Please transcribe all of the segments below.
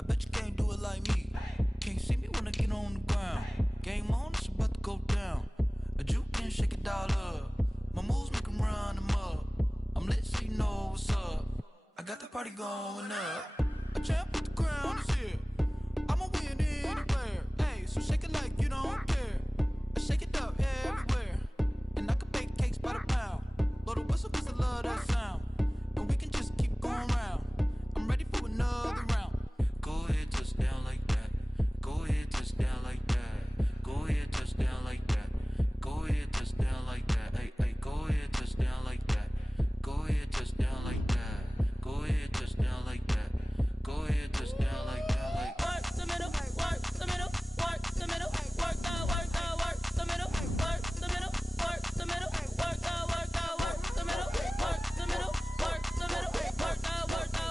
I bet you can't do it like me. Can't see me when I get on the ground. Game on, it's about to go down. A juke can shake it all up. My moves make 'em run them up. I'm lit so you know what's up. I got the party going up. A champ with the crown is here. I'ma win anywhere. Hey, so shake it like you don't care. I shake it up everywhere. And I can bake cakes by the pound. Blow the whistle 'cause I love that sound. And we can just keep going round. I'm ready for another round. Go ahead, touch down like that. Go ahead, touch down like that. Go ahead, touch down like that. Go ahead, touch down like that. Hey, hey, go ahead, touch down like that. Go ahead, touch down like that. Go ahead, touch down like that. Go ahead, touch down like that. Like work the middle, work the middle, work the middle, work the middle, work the middle, work the middle, work the middle, work the middle, work the middle, work the middle,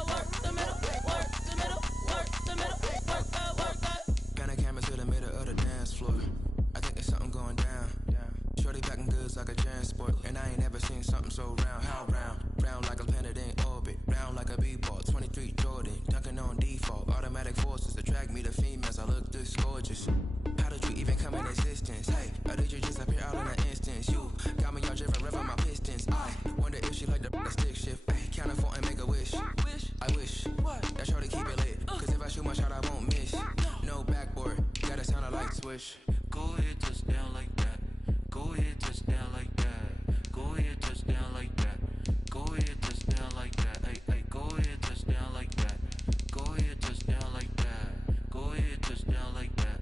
work the middle, work the middle, work the middle, work the middle, work the. Got a camera to the middle of the dance floor. I think there's something going down. Shorty packing goods like a transport, and I ain't never seen something so round. How round? Round like a planet in orbit, round like a b-ball. 23 Jordan, dunking on default. Automatic forces attract me to females. I look this gorgeous. How did you even come in existence? Hey, or did you just appear out in an instance? You got me all driven, revving my pistons. I wonder if she like the stick shift. Hey, count it 4 and make a wish. I wish that shorty keep it lit. 'Cause if I shoot my shot, I won't miss. No backboard, gotta sound a light switch. go ahead, touch down like that. Go ahead, touch down like that. Go ahead, touch down like that. Go ahead, touch down like that. Hey, hey, go ahead, touch down like that. Go ahead, touch down like that. Go ahead, touch down like that.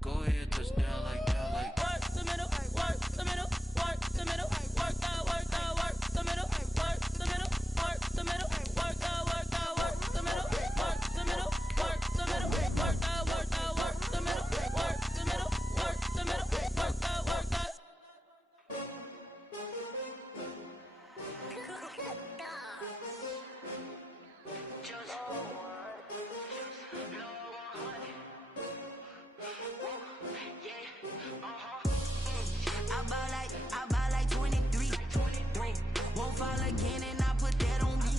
Go ahead, touch down like that. Like Work the middle, work the middle, work the middle, work the middle, work the middle, work the middle, work the middle, work the middle, work the middle, work the middle, work the middle, work the middle, work the middle, work the middle, work the. I buy like 23. Won't fall again and I put that on me.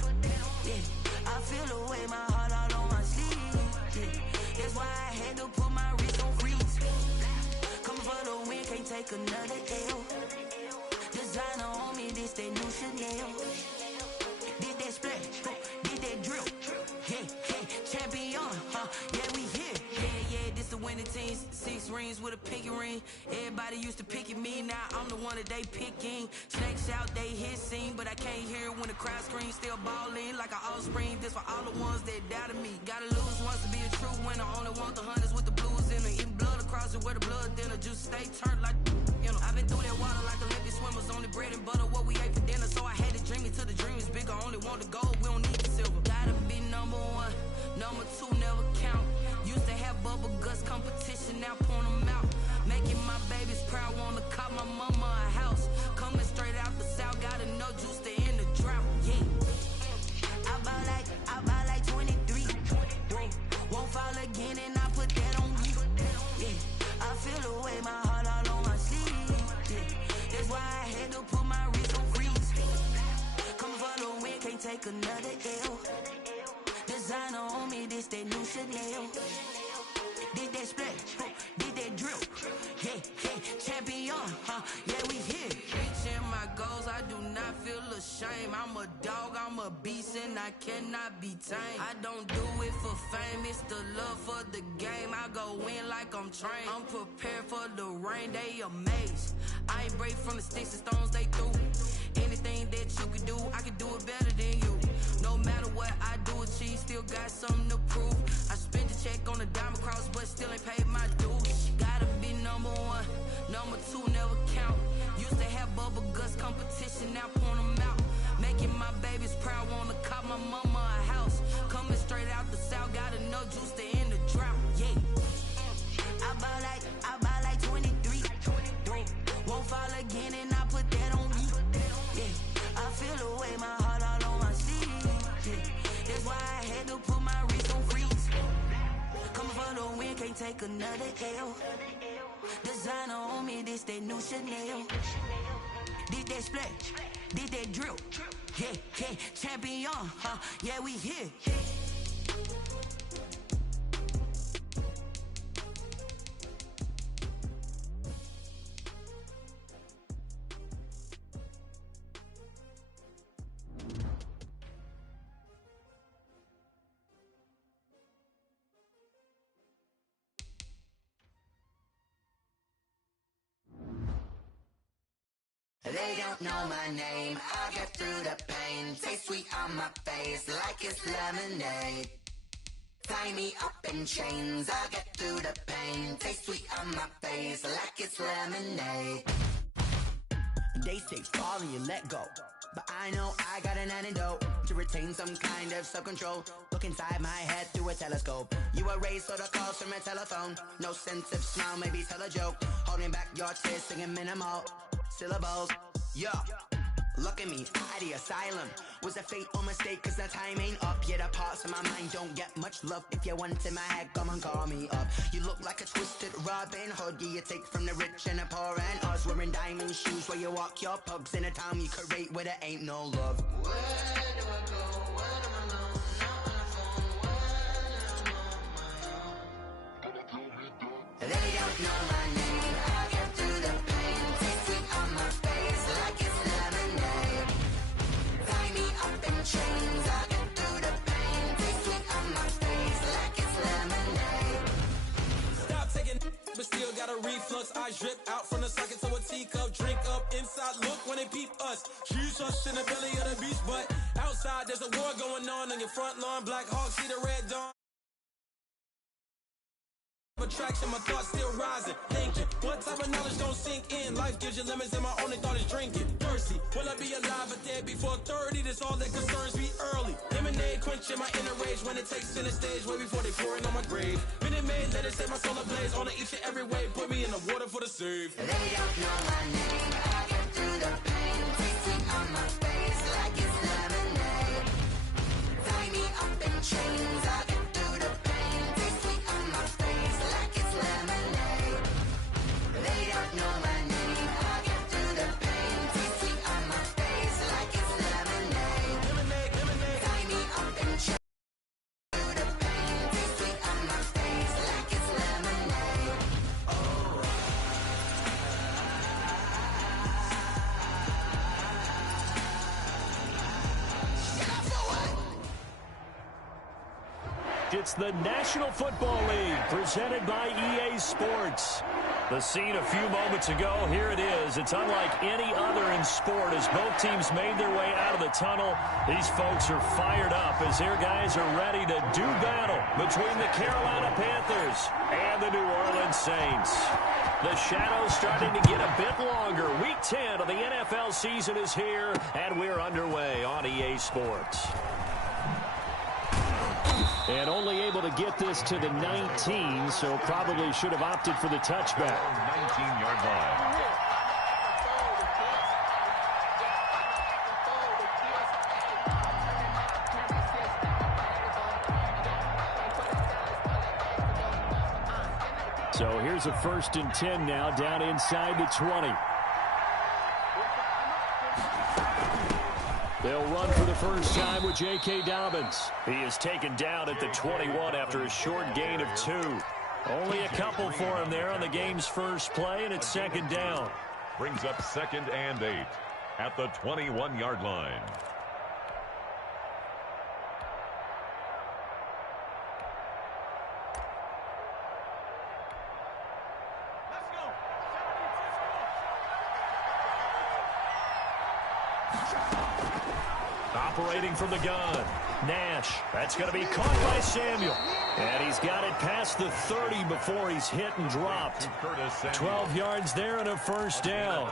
Yeah, I feel the way, my heart all on my sleeve. Yeah, that's why I had to put my wrist on freeze. Coming for the win, can't take another L. Designer on me, this that new Chanel. Did that splash, did that drill. Yeah, yeah, champion, yeah, we here. Yeah, this the winning team. 6 rings with a pinky ring. Everybody used to picking me, now I'm the one that they picking. Snakes out, they hit scene, but I can't hear it when the crowd screams. Still balling like an offspring. This for all the ones that doubted me. Gotta lose once to be a true winner. Only want the hunters with the blues in it. Eating blood across it where the blood dinner. Juice stay turned like, you know. I've been through that water like Olympic swimmers. Only bread and butter, what we ate for dinner. So I had to dream it till the dream is bigger. Only want the gold, we don't need the silver. Gotta be number 1, number 2 never count. Used to have bubble guts competition, now point them out. Making my babies proud, wanna cop my mama a house. Coming straight out the south, gotta know juice to end the drought. Yeah, I buy like 23. Won't fall again and I put that on me. Yeah, I feel the way, my heart all on my sleeve. Yeah, that's why I had to put my wrist on freeze. Coming for the win, can't take another L. Designer on me, this that new Chanel. Did that splash, did that drill. Yeah, yeah, champion, yeah, we here. Reaching my goals, I do not feel ashamed. I'm a dog, I'm a beast, and I cannot be tamed. I don't do it for fame, it's the love for the game. I go in like I'm trained. I'm prepared for the rain, they amazed. I ain't break from the sticks and stones they threw. Anything that you can do, I can do it better than you. No matter what I do, achieve, still got something to prove. I spent the check on the diamond cross, but still ain't paid my dues. Gotta be number 1, number 2 never count. Used to have bubble guts competition, now point them out. Making my babies proud, wanna cop my mama a house. Coming straight out the south, gotta know juice to end the drought. Yeah, I buy like 23. Won't fall again and I put that on me. Yeah, I feel the way, my heart all on my sleeve. Yeah, that's why I had to put my wrist on freeze. Coming for the win, can't take another L. Designer on me, this that new Chanel. Did that splash, did that drill. Yeah, yeah, champion, yeah, we here. They don't know my name. I get through the pain. Taste sweet on my face like it's lemonade. Tie me up in chains. I get through the pain. Taste sweet on my face like it's lemonade. They say fall and you let go, but I know I got an antidote to retain some kind of self-control. Look inside my head through a telescope. You erase all the calls from a telephone. No sense of smile, maybe tell a joke. Holding back your tears, singing minimal syllables. Yo, look at me, out the asylum. Was a fate or mistake, cause the time ain't up. Yet the parts of my mind don't get much love. If you want in my head, come and call me up. You look like a twisted Robin Hood. Yeah, you take from the rich and the poor and us. Wearing diamond shoes where you walk your pugs in a town you create where there ain't no love. Where do I go? When am I alone? Not on the phone. When I'm on my own. They don't know my name. I get through the pain. Taste sweet on my face like it's lemonade. Tie me up in chains. I get through the pain. Taste sweet on my face like it's lemonade. Stop taking, but still got a reflux. I drip out from the socket to a teacup. Drink up inside, look when they peep us. She's us in the belly of the beast, but outside there's a war going on your front lawn. Black Hawk, see the red dawn. Attraction, my thoughts still rising. Thinking, what type of knowledge don't sink in? Life gives you lemons, and my only thought is drinking. Thirsty, will I be alive or dead before 30? That's all that concerns me early. Lemonade quenching my inner rage when it takes center stage, way before they pour it on my grave. Minute Maid, let it set my soul ablaze on each and every way. Put me in the water for the save. They don't know my name. I get through the pain. Taste sweet on my face like it's lemonade. Tie me up in chains. I get through the pain. Taste sweet on my face like it's lemonade. They don't know my name. I get through the pain. Taste sweet on my face like it's lemonade. Lemonade, lemonade. Tie me up in chains. Through the pain. Taste sweet on my face like it's lemonade. It's the National Football League presented by EA Sports. The scene a few moments ago, here it is. It's unlike any other in sport as both teams made their way out of the tunnel. These folks are fired up as their guys are ready to do battle between the Carolina Panthers and the New Orleans Saints. The shadow's starting to get a bit longer. Week 10 of the NFL season is here, and we're underway on EA Sports. And only able to get this to the 19, so probably should have opted for the touchback. 19-yard line. So here's a 1st and 10 now, down inside the 20. They'll run for the first time with J.K. Dobbins. He is taken down at the 21 after a short gain of 2. Only a couple for him there on the game's first play, and it's 2nd down. Brings up 2nd and 8 at the 21-yard line. Operating from the gun, Nash. That's going to be caught by Samuel. And he's got it past the 30 before he's hit and dropped. 12 yards there and a 1st down.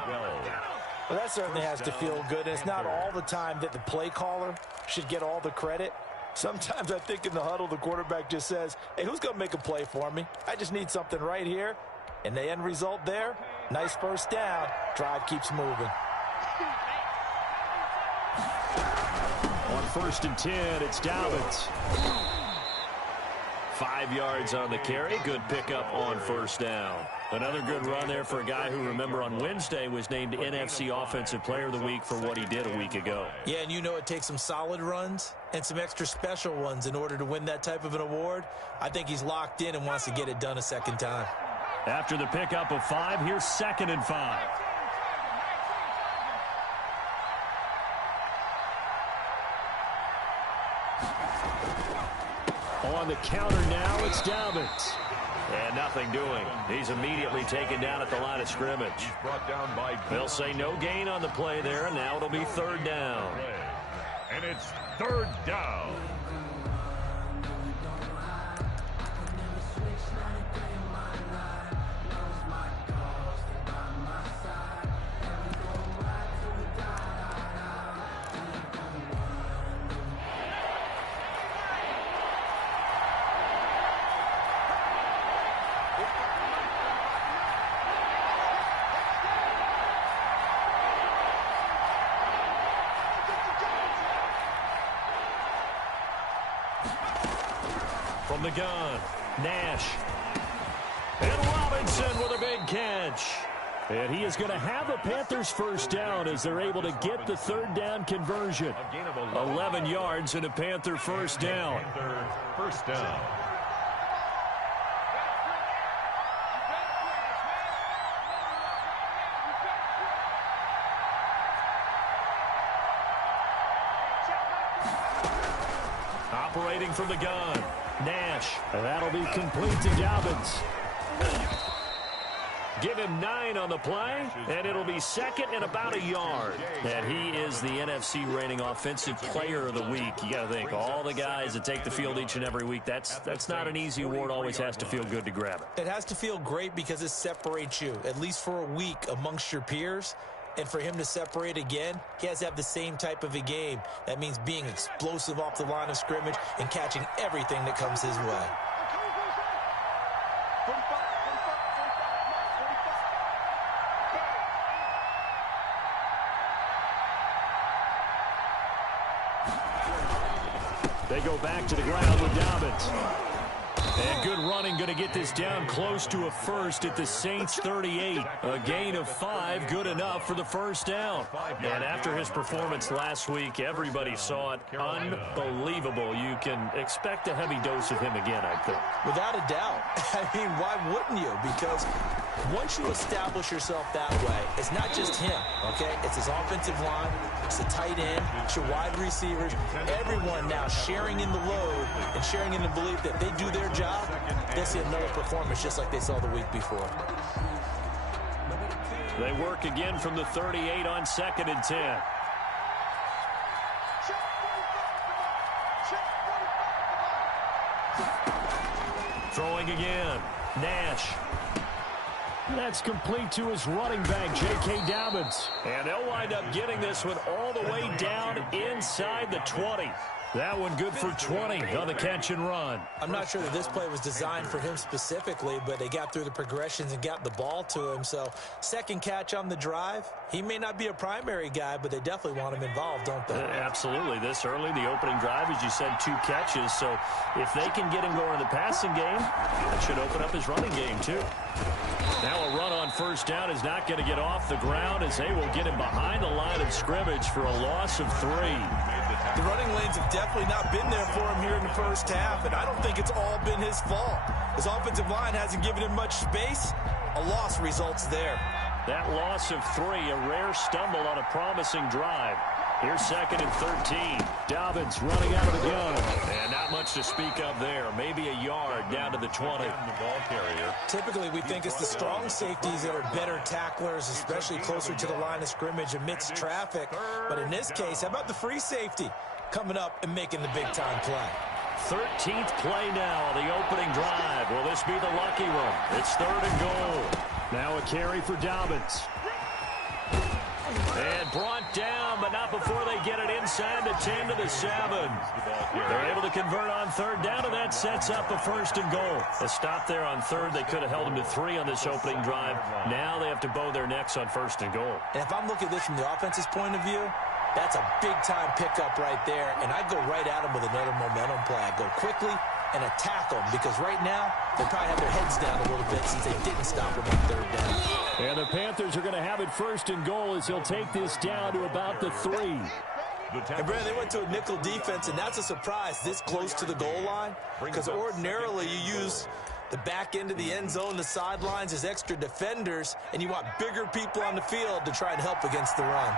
Well, that certainly has to feel good. It's not all the time that the play caller should get all the credit. Sometimes I think in the huddle, the quarterback just says, hey, who's going to make a play for me? I just need something right here. And the end result there, nice 1st down. Drive keeps moving. On 1st and 10, it's Dobbins. 5 yards on the carry. Good pickup on 1st down. Another good run there for a guy who, remember, on Wednesday was named NFC Offensive Player of the Week for what he did a week ago. Yeah, and you know it takes some solid runs and some extra special ones in order to win that type of an award. I think he's locked in and wants to get it done a 2nd time. After the pickup of 5, here's 2nd and 5. On the counter now, it's Dobbins. And nothing doing. He's immediately taken down at the line of scrimmage. He's brought down by... They'll say no gain on the play there, and now it'll be third down. And it's third down. From the gun, Nash. And Robinson with a big catch. And he is going to have a Panthers first down as they're able to get the third down conversion. 11 yards and a Panther first down. First down. Operating from the gun, Nash. And that'll be complete to Dobbins. Give him 9 on the play, and it'll be second and about a yard. And he is the NFC reigning offensive player of the week. You got to think, all the guys that take the field each and every week, that's not an easy award. Always has to feel good to grab it. It has to feel great because it separates you, at least for a week, amongst your peers. And for him to separate again, he has to have the same type of a game. That means being explosive off the line of scrimmage and catching everything that comes his way. They go back to the ground with Dobbins. And good running, going to get this down close to a first at the Saints 38. A gain of 5, good enough for the first down. And after his performance last week, everybody saw it. Unbelievable. You can expect a heavy dose of him again, I think. Without a doubt. I mean, why wouldn't you? Because once you establish yourself that way, it's not just him, okay? It's his offensive line, it's the tight end, it's your wide receivers, everyone now sharing in the load and sharing in the belief that they do their job, they'll see another performance just like they saw the week before. They work again from the 38 on 2nd and 10. Throwing again, Nash. That's complete to his running back, J.K. Dobbins. And they'll wind up getting this one all the way down inside the 20. That one good for 20 on the catch and run. I'm not sure that this play was designed for him specifically, but they got through the progressions and got the ball to him. So second catch on the drive. He may not be a primary guy, but they definitely want him involved, don't they? Absolutely. This early, the opening drive, as you said, 2 catches. So if they can get him going in the passing game, that should open up his running game too. Now a run on first down is not going to get off the ground as they will get him behind the line of scrimmage for a loss of 3. The running lanes have definitely not been there for him here in the first half, and I don't think it's all been his fault. His offensive line hasn't given him much space. A loss results there. That loss of 3, a rare stumble on a promising drive. Here's 2nd and 13. Dobbins running out of the gun. And not much to speak of there. Maybe a yard down to the 20. The ball carrier. Typically, we think it's the strong safeties that are better tacklers, especially closer to the line of scrimmage amidst traffic. But in this case, how about the free safety coming up and making the big-time play? 13th play now, the opening drive. Will this be the lucky one? It's 3rd and goal. Now a carry for Dobbins. And brought down, but not before they get it inside the 10 to the 7. They're able to convert on 3rd down, and that sets up a 1st and goal. A stop there on 3rd. They could have held them to 3 on this opening drive. Now they have to bow their necks on 1st and goal. And if I'm looking at this from the offense's point of view, that's a big-time pickup right there, and I'd go right at them with another momentum play. I'd go quickly and attack them, because right now they probably have their heads down a little bit since they didn't stop them on 3rd down. And the Panthers are going to have it 1st and goal as he'll take this down to about the 3. And Brad, they went to a nickel defense, and that's a surprise this close to the goal line, because ordinarily you use the back end of the end zone, the sidelines as extra defenders, and you want bigger people on the field to try and help against the run.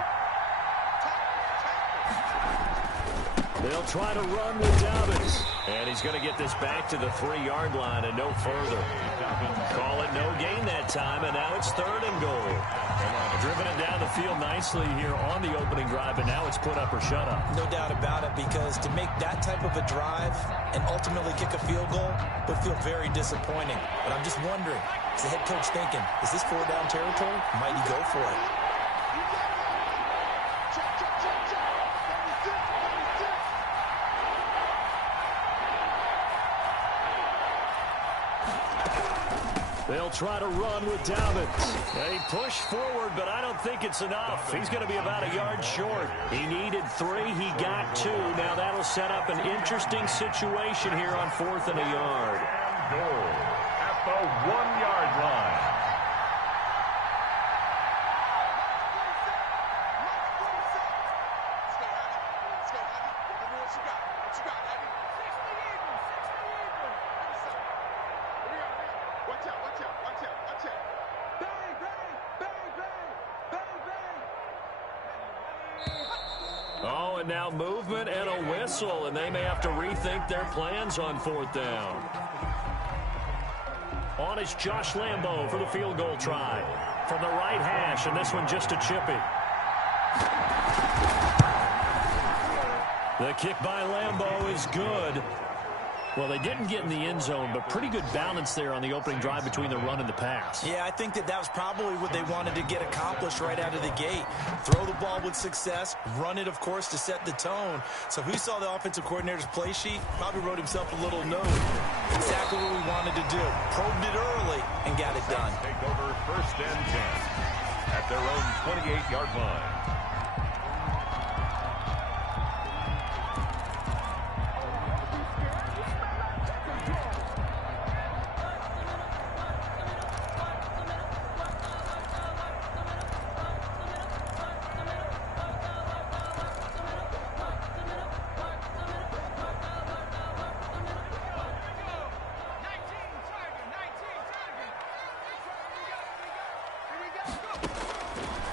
They'll try to run with Dobbins. And he's going to get this back to the 3-yard line and no further. Call it no gain that time, and now it's 3rd and goal. Driven it down the field nicely here on the opening drive, and now it's put up or shut up. No doubt about it, because to make that type of a drive and ultimately kick a field goal would feel very disappointing. But I'm just wondering, is the head coach thinking, is this 4-down territory? Might he go for it? They'll try to run with Dobbins. They push forward, but I don't think it's enough. He's going to be about a yard short. He needed 3. He got 2. Now that'll set up an interesting situation here on 4th and a yard. And goal at the 1-yard line. Oh, and now movement and a whistle, and they may have to rethink their plans on 4th down. On is Josh Lambo for the field goal try. From the right hash, and this one just a chippy. The kick by Lambo is good. Well, they didn't get in the end zone, but pretty good balance there on the opening drive between the run and the pass. Yeah, I think that was probably what they wanted to get accomplished right out of the gate. Throw the ball with success, run it, of course, to set the tone. So if we saw the offensive coordinator's play sheet, probably wrote himself a little note. Exactly what we wanted to do. Probed it early and got it done. Take over 1st and 10 at their own 28-yard line.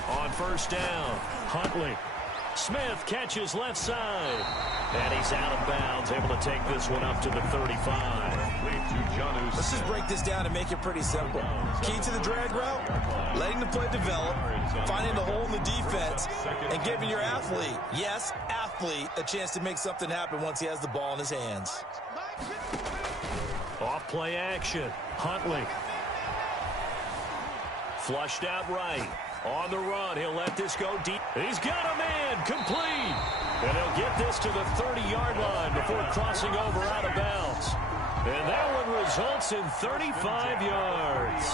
On 1st down, Huntley. Smith catches left side. And he's out of bounds, able to take this one up to the 35. Let's just break this down and make it pretty simple. Key to the drag route, letting the play develop, finding the hole in the defense, and giving your athlete, yes, athlete, a chance to make something happen once he has the ball in his hands. Off play action, Huntley. Flushed out right. On the run, he'll let this go deep. He's got a man, complete. And he'll get this to the 30-yard line before crossing over out of bounds. And that one results in 35 yards.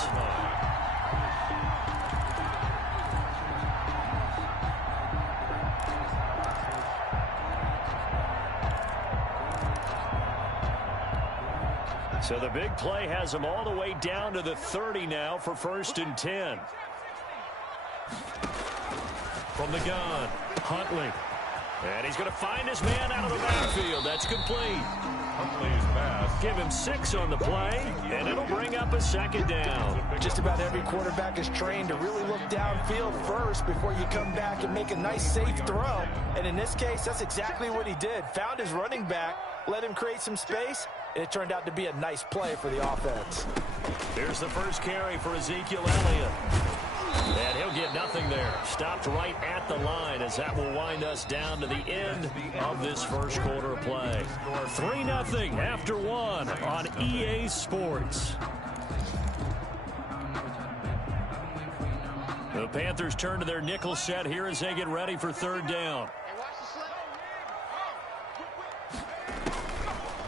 So the big play has him all the way down to the 30 now for 1st and 10. From the gun, Huntley. And he's going to find his man out of the backfield. That's complete. Huntley's pass. Give him 6 on the play, and it'll bring up a 2nd down. Just about every quarterback is trained to really look downfield first before you come back and make a nice, safe throw. And in this case, that's exactly what he did. Found his running back, let him create some space, and it turned out to be a nice play for the offense. Here's the first carry for Ezekiel Elliott. And he'll get nothing there. Stopped right at the line as that will wind us down to the end of this first quarter of play. 3-0 after 1 on EA Sports. The Panthers turn to their nickel set here as they get ready for 3rd down.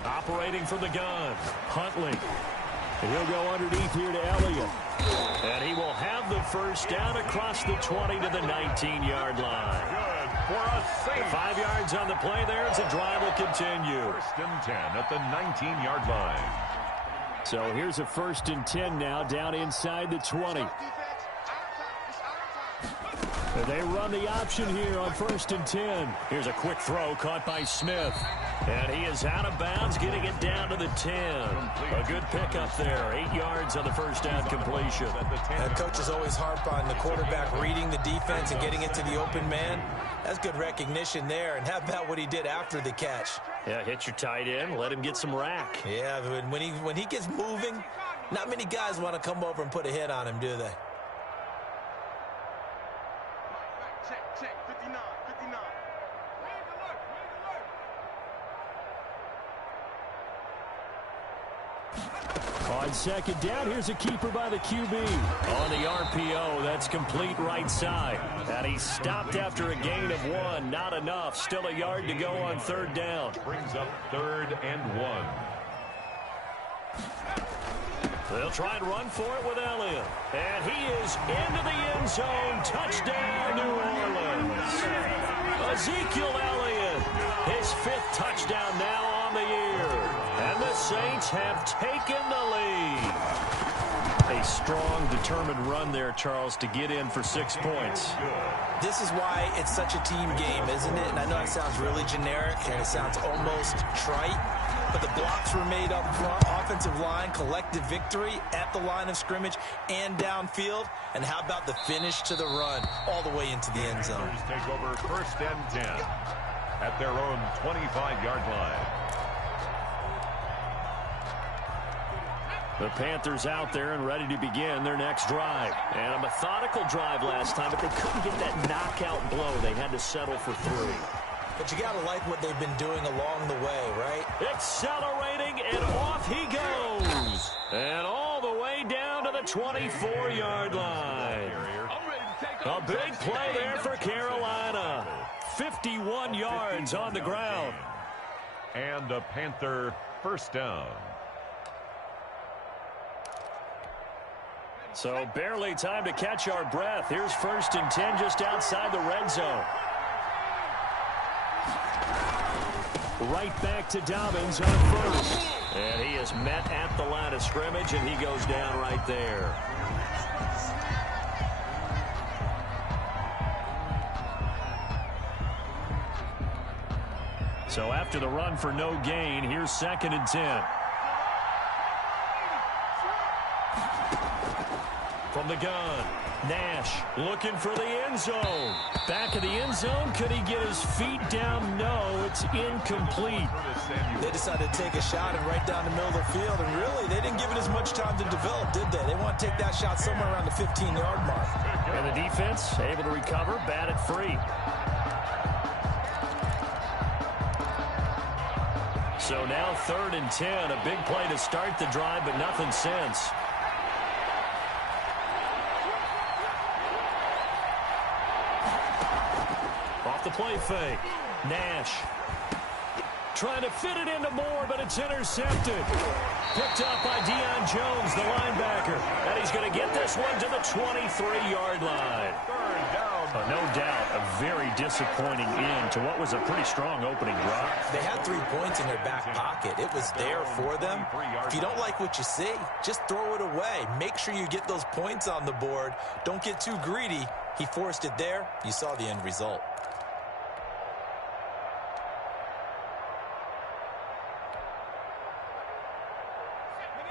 Operating from the gun, Huntley. And he'll go underneath here to Elliott. And he will have the first down across the 20 to the 19-yard line. Good for a save. 5 yards on the play there as the drive will continue. 1st and 10 at the 19-yard line. So here's a 1st and 10 now down inside the 20. And they run the option here on 1st and 10. Here's a quick throw caught by Smith. And he is out of bounds, getting it down to the 10. A good pickup there. 8 yards on the first down completion. And coaches always harp on the quarterback reading the defense and getting it to the open man. That's good recognition there. And how about what he did after the catch? Yeah, hit your tight end, let him get some rack. Yeah, but when he gets moving, not many guys want to come over and put a hit on him, do they? Check, 59. On second down, here's a keeper by the QB. On the RPO, that's complete right side. And he stopped after a gain of 1. Not enough. Still a yard to go on third down. Brings up 3rd and 1. They'll try and run for it with Elliott. And he is into the end zone. Touchdown, New Orleans. Ezekiel Elliott, his 5th touchdown now on the year. And the Saints have taken the lead. A strong, determined run there, Charles, to get in for 6 points. This is why it's such a team game, isn't it? And I know it sounds really generic and it sounds almost trite, but the blocks were made up front, offensive line, collective victory at the line of scrimmage and downfield. And how about the finish to the run all the way into the end zone? Take over 1st and 10 at their own 25-yard line. The Panthers out there and ready to begin their next drive. And a methodical drive last time, but they couldn't get that knockout blow. They had to settle for 3. But you got to like what they've been doing along the way, right? Accelerating, and off he goes. And all the way down to the 24-yard line. A big play there for Carolina. 51 yards on the ground. And a Panther first down. So barely time to catch our breath. Here's 1st and 10 just outside the red zone. Right back to Dobbins on 1st. And he is met at the line of scrimmage, and he goes down right there. So after the run for no gain, here's 2nd and 10. From the gun, Nash looking for the end zone. Back of the end zone. Could he get his feet down? No, it's incomplete. They decided to take a shot and right down the middle of the field. And really, they didn't give it as much time to develop, did they? They want to take that shot somewhere around the 15-yard mark. And the defense able to recover, bat it free. So now 3rd and 10. A big play to start the drive, but nothing since. The play fake. Nash trying to fit it into Moore, but it's intercepted. Picked up by Deion Jones, the linebacker. And he's going to get this one to the 23-yard line. No doubt, a very disappointing end to what was a pretty strong opening drive. They had 3 points in their back pocket. It was there for them. If you don't like what you see, just throw it away. Make sure you get those points on the board. Don't get too greedy. He forced it there. You saw the end result.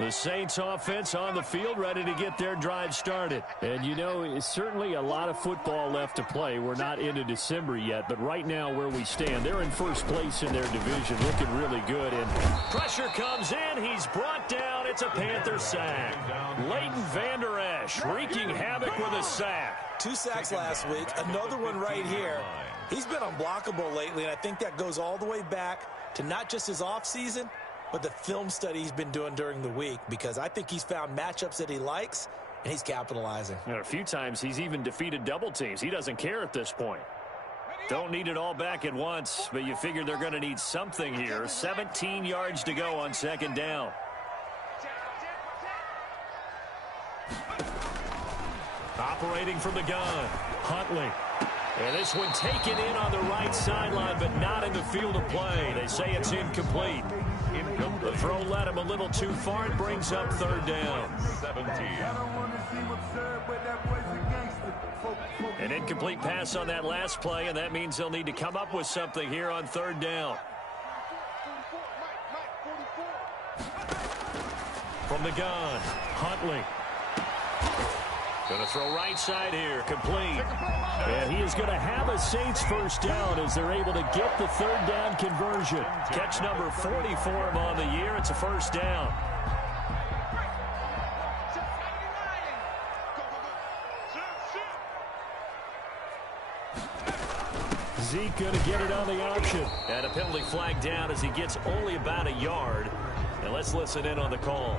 The Saints offense on the field, ready to get their drive started. And, you know, it's certainly a lot of football left to play. We're not into December yet, but right now where we stand, they're in first place in their division, looking really good. And pressure comes in. He's brought down. It's a Panther sack. Leighton Vander Esch wreaking havoc with a sack. 2 sacks last week, another one right here. He's been unblockable lately, and I think that goes all the way back to not just his offseason, but the film study he's been doing during the week, because I think he's found matchups that he likes, and he's capitalizing. And a few times he's even defeated double teams. He doesn't care at this point. Don't need it all back at once, but you figure they're going to need something here. 17 yards to go on 2nd down. Operating from the gun, Huntley. And this one taken in on the right sideline, but not in the field of play. They say it's incomplete. The throw led him a little too far and brings up 3rd down. 17. An incomplete pass on that last play, and that means they'll need to come up with something here on 3rd down. From the gun, Huntley. Going to throw right side here, complete. And he is going to have a Saints first down as they're able to get the third down conversion. Catch number 44 on the year. It's a first down. Zeke going to get it on the option. And a penalty flag down as he gets only about a yard. And let's listen in on the call.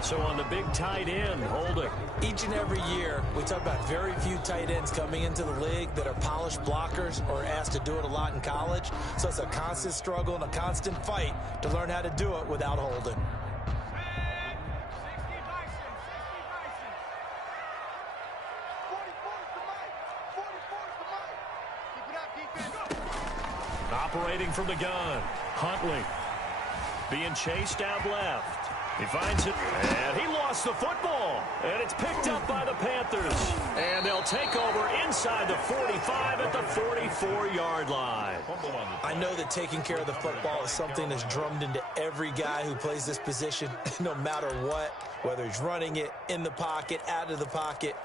So on the big tight end, holding. Each and every year, we talk about very few tight ends coming into the league that are polished blockers or asked to do it a lot in college. So it's a constant struggle and a constant fight to learn how to do it without holding. Operating from the gun, Huntley being chased out left. He finds it, and he lost the football. And it's picked up by the Panthers. And they'll take over inside the 45 at the 44-yard line. I know that taking care of the football is something that's drummed into every guy who plays this position, no matter what, whether he's running it, in the pocket, out of the pocket.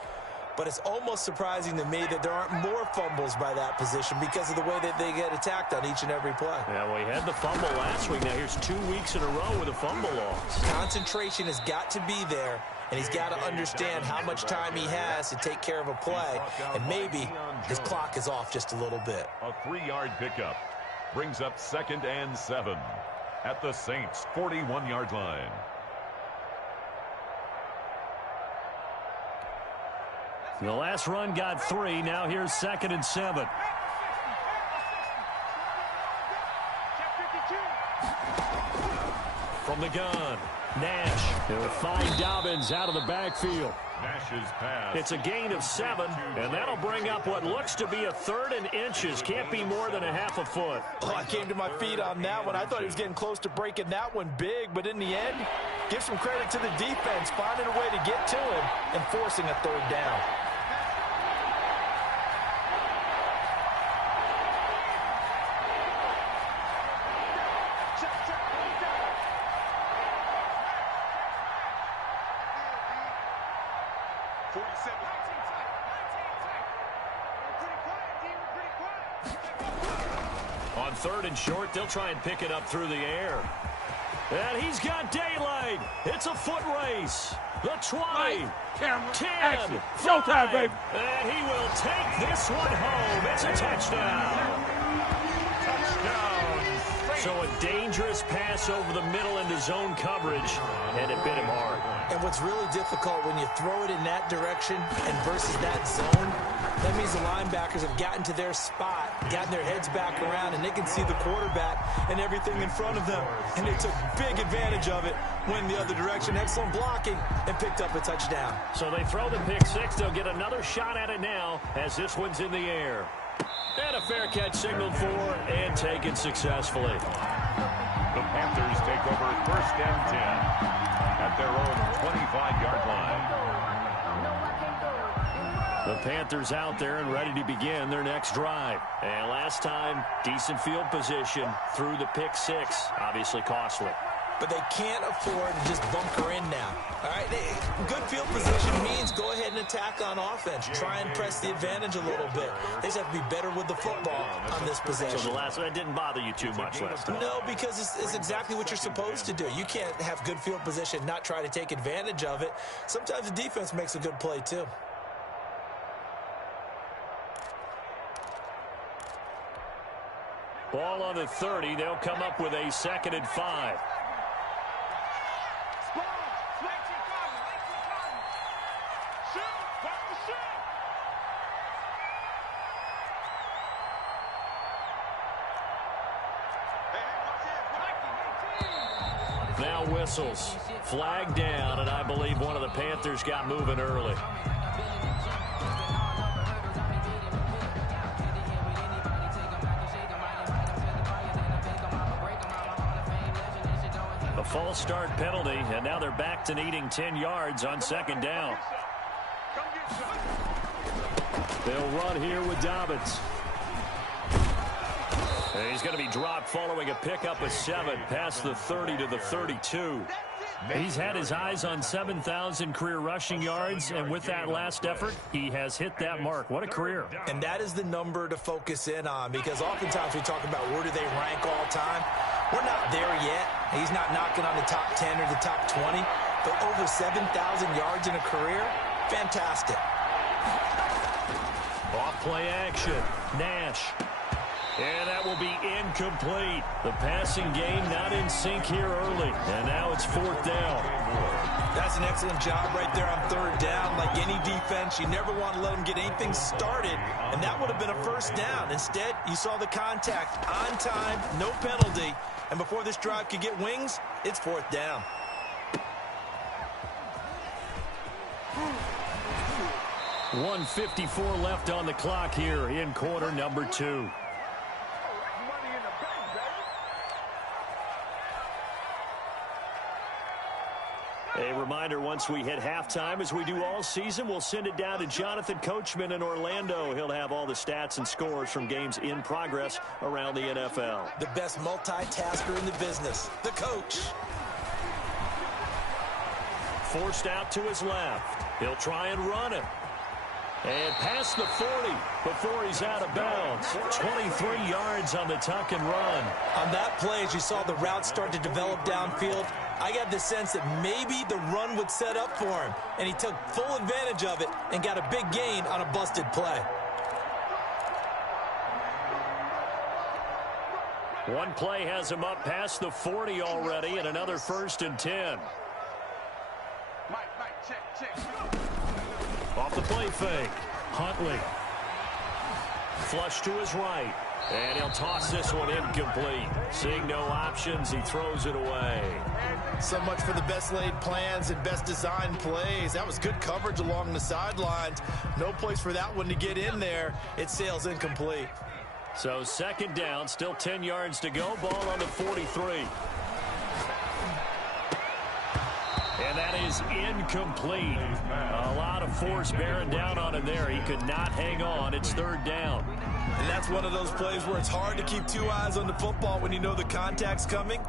But it's almost surprising to me that there aren't more fumbles by that position because of the way that they get attacked on each and every play. Yeah, well, he had the fumble last week. Now here's 2 weeks in a row with a fumble loss. Concentration has got to be there, and he's got to understand how much time he has to take care of a play, and maybe his clock is off just a little bit. A 3-yard pickup brings up 2nd and 7 at the Saints' 41-yard line. The last run got 3. Now here's 2nd and 7. From the gun, Nash. They'll find Dobbins out of the backfield. Nash's pass. It's a gain of 7, and that'll bring up what looks to be a 3rd and inches. Can't be more than a half a foot. Oh, I came to my feet on that one. I thought he was getting close to breaking that one big, but in the end, give some credit to the defense, finding a way to get to him and forcing a 3rd down. On 3rd and short, they'll try and pick it up through the air. And he's got daylight. It's a foot race. The 20, 10, action. Showtime, baby. And he will take this one home. It's a touchdown. So a dangerous pass over the middle into zone coverage, and it bit him hard. And what's really difficult when you throw it in that direction and versus that zone, that means the linebackers have gotten to their spot, gotten their heads back around, and they can see the quarterback and everything in front of them. And they took big advantage of it, went the other direction, excellent blocking, and picked up a touchdown. So they throw the pick 6. They'll get another shot at it now as this one's in the air. And a fair catch signaled for and taken successfully. The Panthers take over 1st and 10 at their own 25-yard line. The Panthers out there and ready to begin their next drive. And last time, decent field position through the pick 6. Obviously costly. But they can't afford to just bunker in now. All right, good field position means go ahead and attack on offense. Try and press the advantage a little bit. They just have to be better with the football on this possession. So the last one, that didn't bother you too much last time? No, because it's exactly what you're supposed to do. You can't have good field position, not try to take advantage of it. Sometimes the defense makes a good play, too. Ball on the 30. They'll come up with a 2nd and 5. Now whistles. Flag down, and I believe one of the Panthers got moving early. A false start penalty, and now they're back to needing 10 yards on 2nd down. They'll run here with Dobbins. And he's going to be dropped following a pickup of 7 past the 30 to the 32. He's had his eyes on 7,000 career rushing yards, and with that last effort, he has hit that mark. What a career. And that is the number to focus in on, because oftentimes we talk about where do they rank all time. We're not there yet. He's not knocking on the top 10 or the top 20, but over 7,000 yards in a career, fantastic. Off play action, Nash. And that will be incomplete. The passing game not in sync here early. And now it's 4th down. That's an excellent job right there on 3rd down. Like any defense, you never want to let them get anything started. And that would have been a 1st down. Instead, you saw the contact on time, no penalty. And before this drive could get wings, it's 4th down. .154 left on the clock here in quarter number 2. A reminder, once we hit halftime, as we do all season, we'll send it down to Jonathan Coachman in Orlando. He'll have all the stats and scores from games in progress around the NFL. The best multitasker in the business, the coach. Forced out to his left. He'll try and run it. And past the 40 before he's out of bounds. 23 yards on the tuck and run. On that play, as you saw the route start to develop downfield, I got the sense that maybe the run would set up for him, and he took full advantage of it and got a big gain on a busted play. One play has him up past the 40 already, and another 1st and 10. Off the play fake, Huntley. Flush to his right, and he'll toss this one incomplete. Seeing no options, he throws it away. So much for the best laid plans and best designed plays. That was good coverage along the sidelines. No place for that one to get in there. It sails incomplete. So 2nd down, still 10 yards to go. Ball on the 43. And that is incomplete. A lot of force bearing down on him there. He could not hang on. It's 3rd down. And that's one of those plays where it's hard to keep 2 eyes on the football when you know the contact's coming,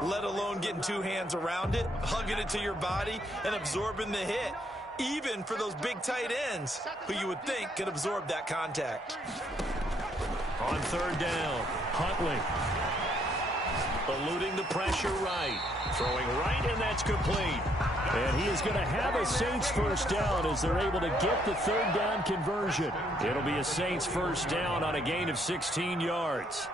let alone getting 2 hands around it, hugging it to your body, and absorbing the hit, even for those big tight ends who you would think could absorb that contact. On 3rd down, Huntley. Eluding the pressure right. Throwing right, and that's complete. And he is going to have a Saints 1st down as they're able to get the 3rd down conversion. It'll be a Saints 1st down on a gain of 16 yards.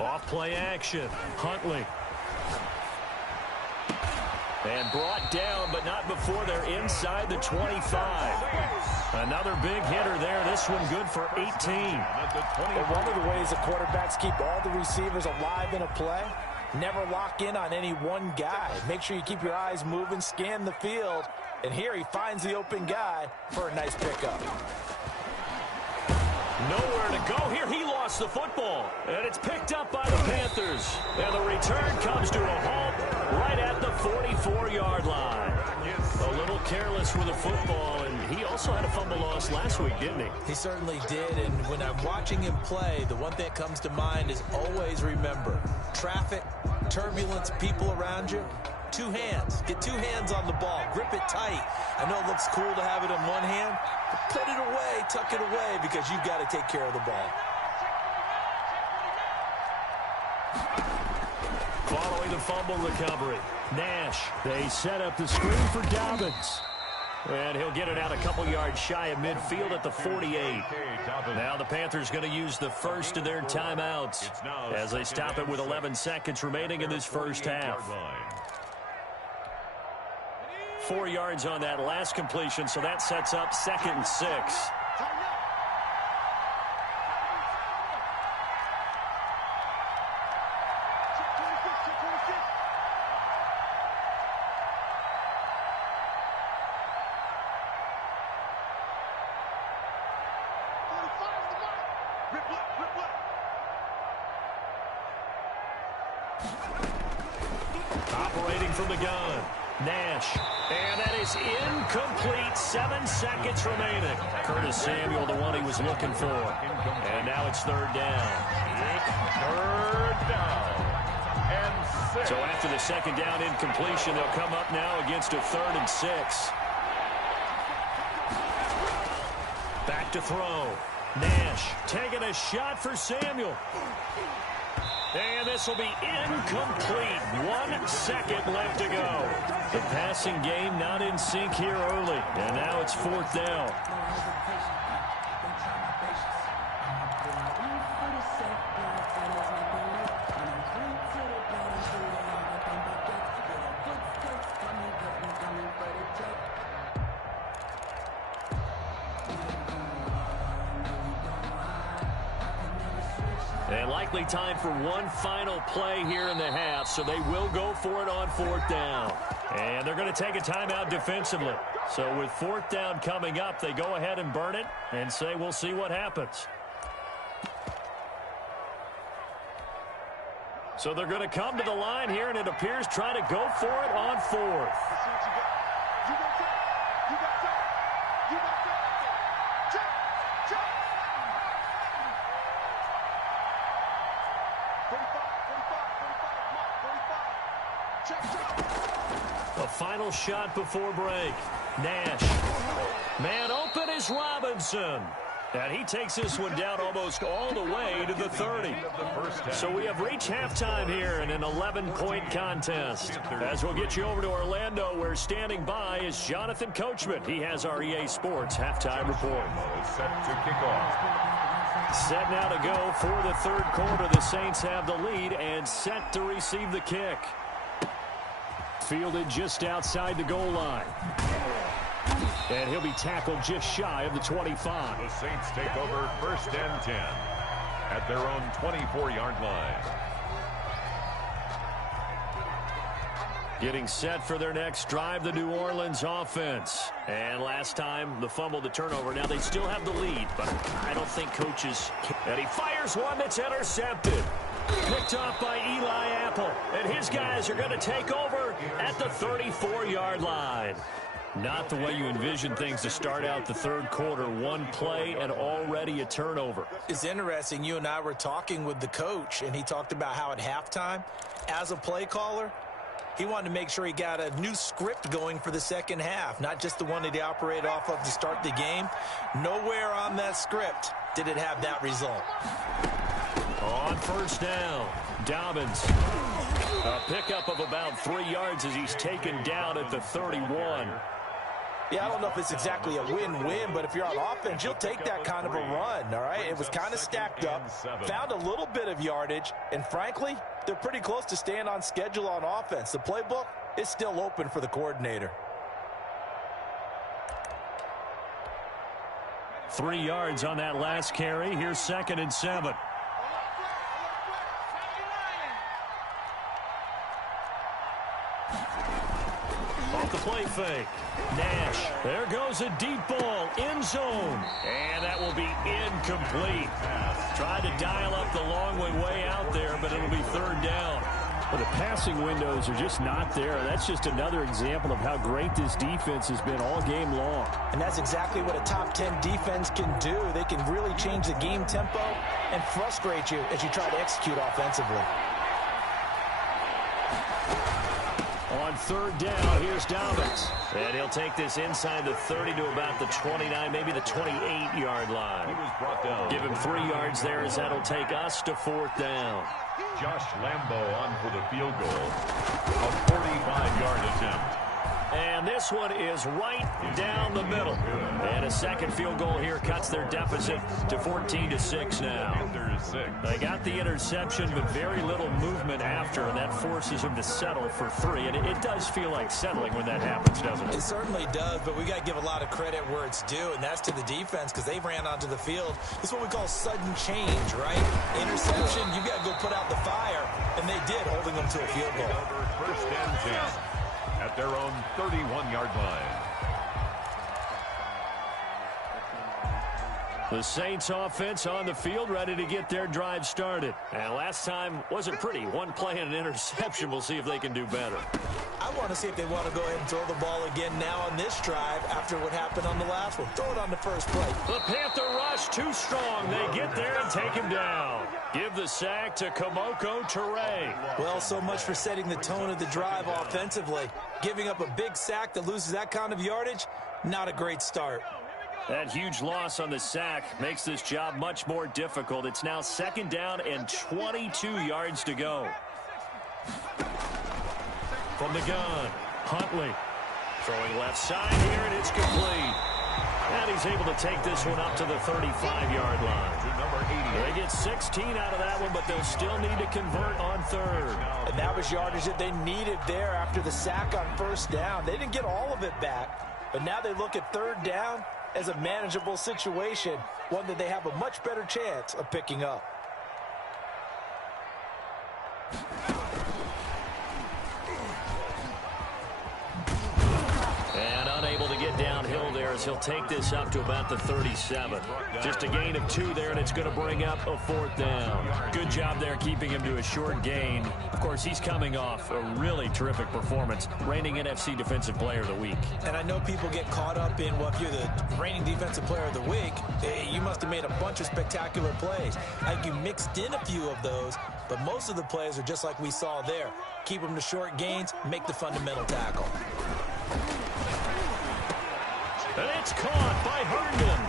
Off play action, Huntley. And brought down, but not before they're inside the 25. Another big hitter there. This one good for 18. And one of the ways the quarterbacks keep all the receivers alive in a play, never lock in on any one guy. Make sure you keep your eyes moving, scan the field. And here he finds the open guy for a nice pickup. Nowhere to go here. He lost the football. And it's picked up by the Panthers. And the return comes to a halt right at the 44-yard line. A little careless with the football, and he also had a fumble loss last week, didn't he? He certainly did, and when I'm watching him play, the one thing that comes to mind is always remember, traffic, turbulence, people around you, 2 hands. Get 2 hands on the ball. Grip it tight. I know it looks cool to have it in one hand, but put it away, tuck it away, because you've got to take care of the ball. Following the fumble recovery, Nash, they set up the screen for Dobbins. And he'll get it out a couple yards shy of midfield at the 48. Now the Panthers going to use the first of their timeouts as they stop it with 11 seconds remaining in this first half. 4 yards on that last completion, so that sets up 2nd and 6. Operating from the gun, Nash. And that is incomplete. 7 seconds remaining. Curtis Samuel, the one he was looking for. And now it's third down. Third down. And 6. So after the second down incompletion, they'll come up now against a 3rd and 6. Back to throw. Nash taking a shot for Samuel. And this will be incomplete. 1 second left to go. The passing game not in sync here early. And now it's 4th down. And likely time for one final play here in the half, so they will go for it on 4th down. And they're going to take a timeout defensively. So with 4th down coming up, they go ahead and burn it and say we'll see what happens. So they're going to come to the line here, and it appears trying to go for it on 4th. A final shot before break. Nash. Man open is Robinson. And he takes this one down almost all the way to the 30. So we have reached halftime here in an 11-point contest. As we'll get you over to Orlando, where standing by is Jonathan Coachman. He has our EA Sports halftime report. Set to kick off. Set now to go for the 3rd quarter. The Saints have the lead and set to receive the kick. Fielded just outside the goal line. And he'll be tackled just shy of the 25. The Saints take over 1st and 10 at their own 24-yard line. Getting set for their next drive, the New Orleans offense. And last time, the fumble, the turnover. Now they still have the lead, but I don't think coaches... And he fires one that's intercepted. Picked off by Eli Apple. And his guys are going to take over at the 34-yard line. Not the way you envision things to start out the 3rd quarter. One play and already a turnover. It's interesting. You and I were talking with the coach, and he talked about how at halftime, as a play caller, he wanted to make sure he got a new script going for the second half, not just the one that he operated off of to start the game. Nowhere on that script did it have that result. On 1st down, Dobbins. A pickup of about 3 yards as he's taken down at the 31. Yeah, I don't know if it's exactly a win-win, but if you're on offense, you'll take that kind of a run, all right? It was kind of stacked up, found a little bit of yardage, and frankly, they're pretty close to staying on schedule on offense. The playbook is still open for the coordinator. 3 yards on that last carry. Here's 2nd and 7. Off the play fake. Nash. There goes a deep ball. End zone. And that will be incomplete. Tried to dial up the long way out there, but it'll be 3rd down. Well, the passing windows are just not there. That's just another example of how great this defense has been all game long. And that's exactly what a top 10 defense can do. They can really change the game tempo and frustrate you as you try to execute offensively. On 3rd down, here's Dobbins. And he'll take this inside the 30 to about the 29, maybe the 28-yard line. He was brought down. Give him 3 yards there as that'll take us to 4th down. Josh Lambo on for the field goal. A 45-yard attempt. And this one is right down the middle. And a second field goal here cuts their deficit to 14-6 now. They got the interception, but very little movement after, and that forces them to settle for 3. And it does feel like settling when that happens, doesn't it? It certainly does, but we got to give a lot of credit where it's due, and that's to the defense because they ran onto the field. This is what we call sudden change, right? Interception, you got to go put out the fire, and they did, holding them to a field goal. 1st and 10 at their own 31-yard line. The Saints offense on the field, ready to get their drive started. And last time wasn't pretty. One play and an interception. We'll see if they can do better. I want to see if they want to go ahead and throw the ball again now on this drive after what happened on the last one. Throw it on the first play. The Panther rush too strong. They get there and take him down. Give the sack to Kamoko Toure. Well, so much for setting the tone of the drive offensively. Giving up a big sack that loses that kind of yardage, not a great start. That huge loss on the sack makes this job much more difficult. It's now 2nd down and 22 yards to go. From the gun, Huntley. Throwing left side here, and it's complete. And he's able to take this one up to the 35-yard line. They get 16 out of that one, but they'll still need to convert on 3rd. And that was yardage that they needed there after the sack on 1st down. They didn't get all of it back, but now they look at 3rd down as a manageable situation, one that they have a much better chance of picking up. And unable to get downhill there as he'll take this up to about the 37. Just a gain of 2 there, and it's going to bring up a 4th down. Good job there keeping him to a short gain. Of course, he's coming off a really terrific performance, reigning NFC Defensive Player of the Week. And I know people get caught up in, well, if you're the reigning Defensive Player of the Week, you must have made a bunch of spectacular plays. I think you mixed in a few of those, but most of the plays are just like we saw there. Keep them to short gains, make the fundamental tackle. And it's caught by Herndon.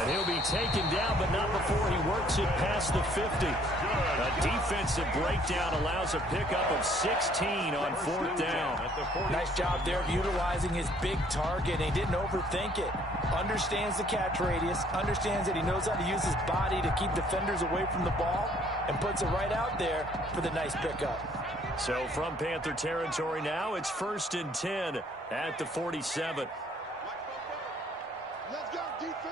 And he'll be taken down, but not before he works it past the 50. A defensive breakdown allows a pickup of 16 on 4th down. Nice job there of utilizing his big target. He didn't overthink it. Understands the catch radius, understands that he knows how to use his body to keep defenders away from the ball, and puts it right out there for the nice pickup. So from Panther territory now, it's 1st and 10 at the 47. Let's go, defense.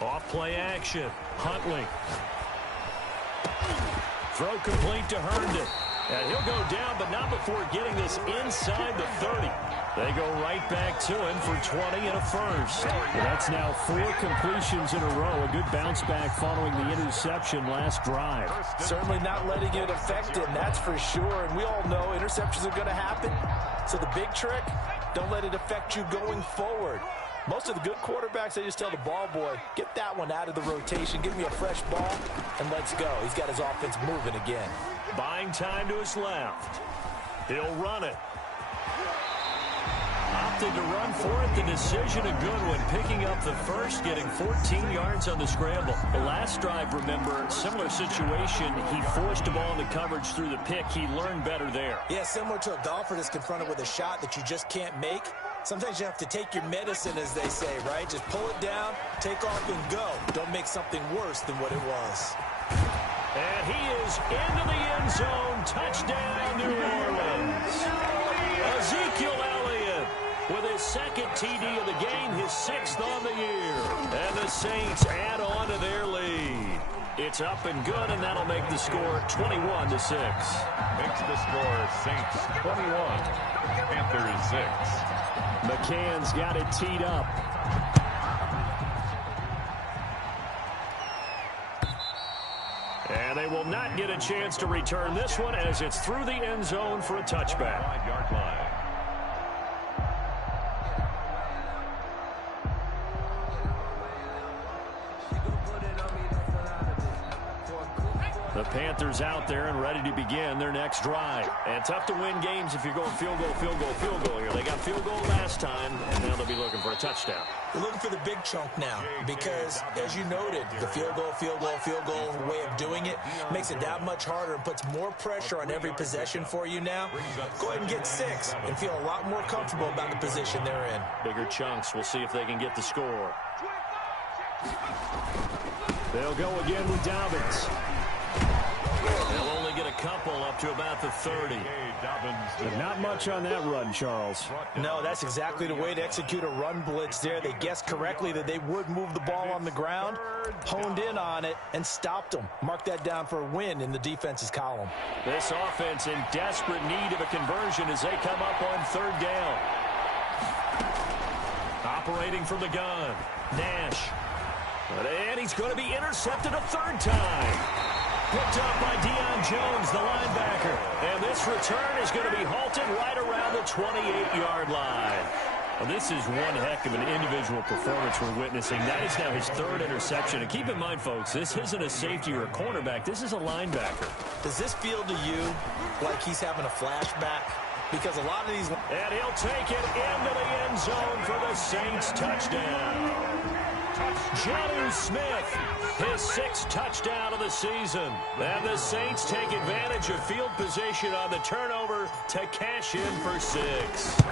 Off play action. Huntley. Throw complete to Herndon. And he'll go down, but not before getting this inside the 30. They go right back to him for 20 and a first. Well, that's now 4 completions in a row. A good bounce back following the interception last drive. Certainly not letting it affect him, that's for sure. And we all know interceptions are going to happen. So the big trick, don't let it affect you going forward. Most of the good quarterbacks, they just tell the ball boy, get that one out of the rotation, give me a fresh ball, and let's go. He's got his offense moving again. Buying time to his left. He'll run it. Opted to run for it. The decision a good one. Picking up the first, getting 14 yards on the scramble. The last drive, remember, similar situation. He forced the ball into coverage through the pick. He learned better there. Yeah, similar to a golfer that's confronted with a shot that you just can't make. Sometimes you have to take your medicine, as they say, right? Just pull it down, take off, and go. Don't make something worse than what it was. And he is into the end zone. Touchdown, New Orleans. Ezekiel Elliott with his 2nd TD of the game, his 6th on the year. And the Saints add on to their lead. It's up and good, and that'll make the score 21-6. Makes the score Saints 21, Panthers 6. McCann's got it teed up. And they will not get a chance to return this one as it's through the end zone for a touchback. 5-yard line. The Panthers out there and ready to begin their next drive. And tough to win games if you're going field goal, field goal, field goal here. They got field goal last time, and now they'll be looking for a touchdown. They're looking for the big chunk now because, as you noted, the field goal way of doing it makes it that much harder and puts more pressure on every possession for you now. Go ahead and get 6 and feel a lot more comfortable about the position they're in. Bigger chunks. We'll see if they can get the score. They'll go again with Dobbins. They'll only get a couple up to about the 30. But not much on that run, Charles. No, that's exactly the way to execute a run blitz there. They guessed correctly that they would move the ball on the ground, honed in on it, and stopped them. Mark that down for a win in the defense's column. This offense in desperate need of a conversion as they come up on 3rd down. Operating from the gun, Nash. And he's going to be intercepted a third time. Picked up by Deion Jones, the linebacker. And this return is going to be halted right around the 28-yard line. Well, this is one heck of an individual performance we're witnessing. That is now his third interception. And keep in mind, folks, this isn't a safety or a cornerback. This is a linebacker. Does this feel to you like he's having a flashback? Because a lot of these... And he'll take it into the end zone for the Saints touchdown. Jonnu Smith, his 6th touchdown of the season. And the Saints take advantage of field position on the turnover to cash in for 6.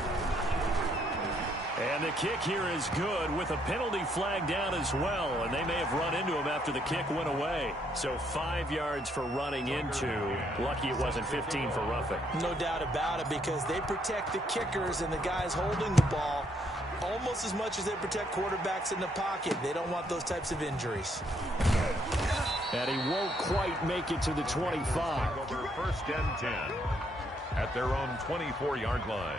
And the kick here is good with a penalty flag down as well. And they may have run into him after the kick went away. So 5 yards for running into. Lucky it wasn't 15 for roughing. No doubt about it, because they protect the kickers and the guys holding the ball almost as much as they protect quarterbacks in the pocket. They don't want those types of injuries. And he won't quite make it to the 25. Over 1st and 10 at their own 24-yard line.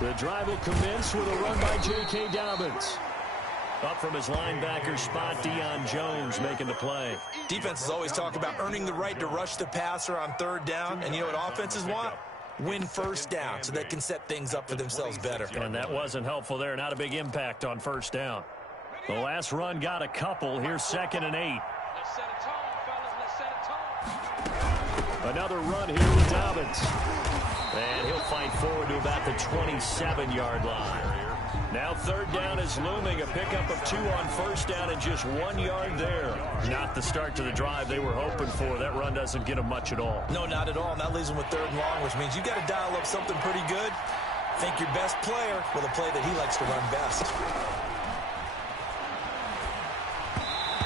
The drive will commence with a run by J.K. Dobbins. Up from his linebacker spot, Deion Jones making the play. Defenses always talk about earning the right to rush the passer on 3rd down. And you know what offenses want? Win 1st down so they can set things up for themselves better. And that wasn't helpful there. Not a big impact on 1st down. The last run got a couple. Here's 2nd and 8. Let's set a tone, fellas. Let's set a tone. Another run here with Dobbins. And he'll fight forward to about the 27-yard line. Now 3rd down is looming. A pickup of 2 on 1st down and just 1 yard there. Not the start to the drive they were hoping for. That run doesn't get them much at all. No, not at all. And that leaves them with 3rd and long, which means you got to dial up something pretty good. Think your best player with a play that he likes to run best.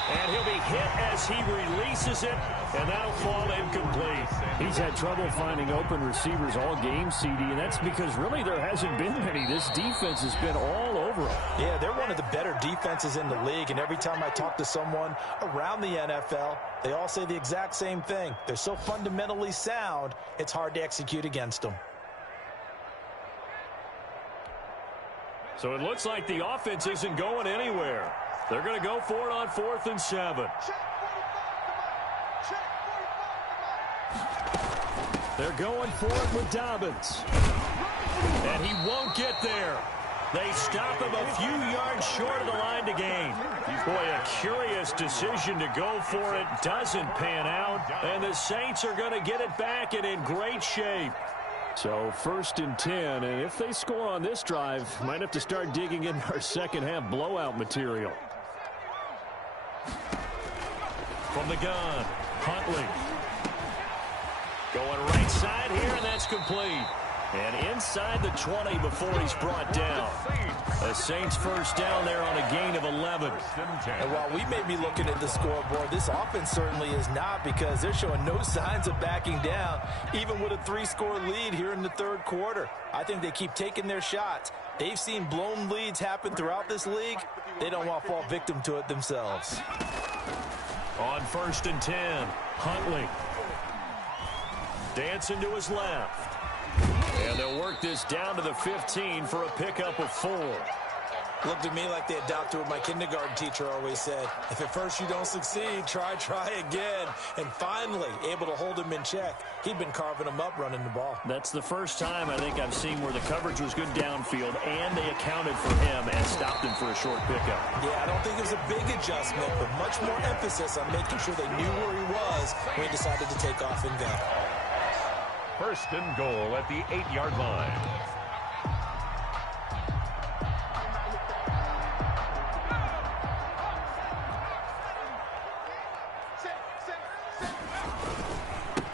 And he'll be hit as he releases it, and that'll fall incomplete. He's had trouble finding open receivers all game, CD, and that's because really there hasn't been many. This defense has been all over him. Yeah, they're one of the better defenses in the league, and every time I talk to someone around the NFL, they all say the exact same thing. They're so fundamentally sound, it's hard to execute against them. So it looks like the offense isn't going anywhere. They're going to go for it on 4th and 7. They're going for it with Dobbins. And he won't get there. They stop him a few yards short of the line to gain. Boy, a curious decision to go for it. Doesn't pan out. And the Saints are going to get it back and in great shape. So 1st and 10, and if they score on this drive, might have to start digging in our second-half blowout material. From the gun, Huntley. Going right side here, and that's complete. And inside the 20 before he's brought down. The Saints 1st down there on a gain of 11. And while we may be looking at the scoreboard, this offense certainly is not, because they're showing no signs of backing down, even with a 3-score lead here in the 3rd quarter. I think they keep taking their shots. They've seen blown leads happen throughout this league. They don't want to fall victim to it themselves. On 1st and 10, Huntley. Dancing to his left. And they'll work this down to the 15 for a pickup of 4. Looked at me like they adopted what my kindergarten teacher always said. If at first you don't succeed, try again. And finally, able to hold him in check. He'd been carving him up running the ball. That's the first time I think I've seen where the coverage was good downfield and they accounted for him and stopped him for a short pickup. Yeah, I don't think it was a big adjustment, but much more emphasis on making sure they knew where he was when he decided to take off and go. 1st and goal at the 8-yard line.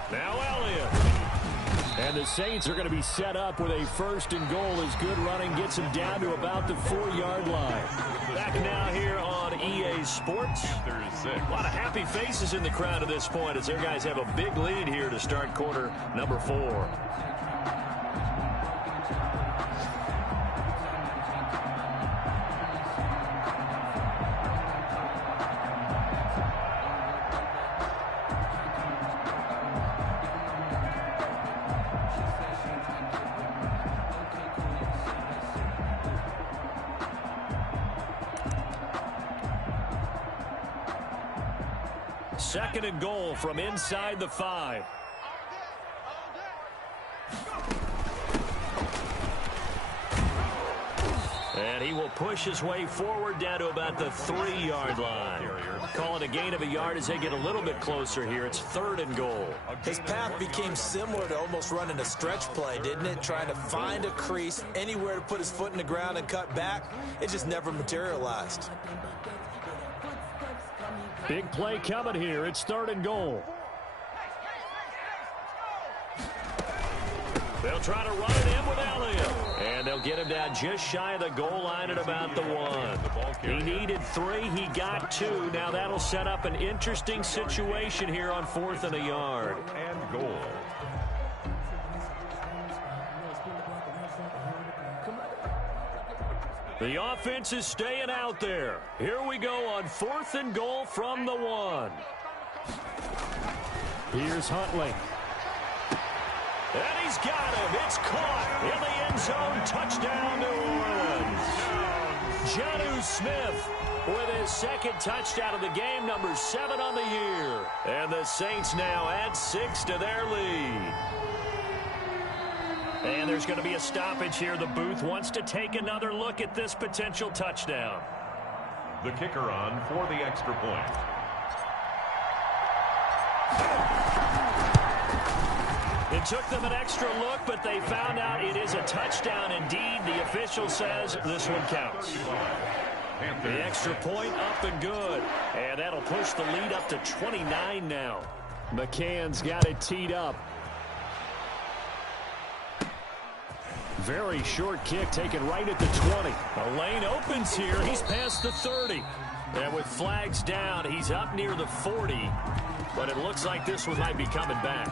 Now Elliott. And the Saints are going to be set up with a 1st and goal as good running gets them down to about the 4-yard line. Back now here on EA Sports. A lot of happy faces in the crowd at this point as their guys have a big lead here to start quarter number 4. Second and goal from inside the 5. And he will push his way forward down to about the 3-yard line. Calling a gain of a yard as they get a little bit closer here. It's 3rd and goal. His path became similar to almost running a stretch play, didn't it? Trying to find a crease, anywhere to put his foot in the ground and cut back. It just never materialized. Big play coming here. It's 3rd and goal. They'll try to run it in with Elliott. And they'll get him down just shy of the goal line at about the 1. He needed 3. He got 2. Now that'll set up an interesting situation here on 4th and a yard. And goal. The offense is staying out there. Here we go on 4th and goal from the 1. Here's Huntley. And he's got him. It's caught in the end zone. Touchdown, New Orleans. Jonnu Smith with his 2nd touchdown of the game, number 7 on the year. And the Saints now add 6 to their lead. And there's going to be a stoppage here. The booth wants to take another look at this potential touchdown. The kicker on for the extra point. It took them an extra look, but they found out it is a touchdown indeed. The official says this one counts. The extra point up and good. And that'll push the lead up to 29 now. McCann's got it teed up. Very short kick taken right at the 20. A lane opens here. He's past the 30. And with flags down, he's up near the 40. But it looks like this one might be coming back.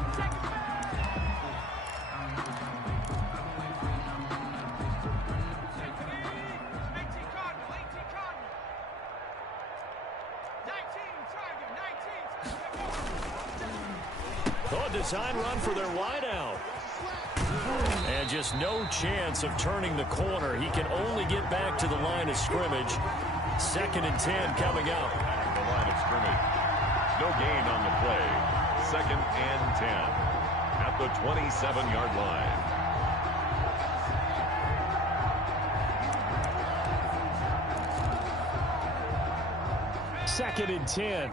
Design run for their wideout. And just no chance of turning the corner. He can only get back to the line of scrimmage. 2nd and 10 coming up. The line of scrimmage. No gain on the play. 2nd and 10 at the 27-yard line. Second and 10.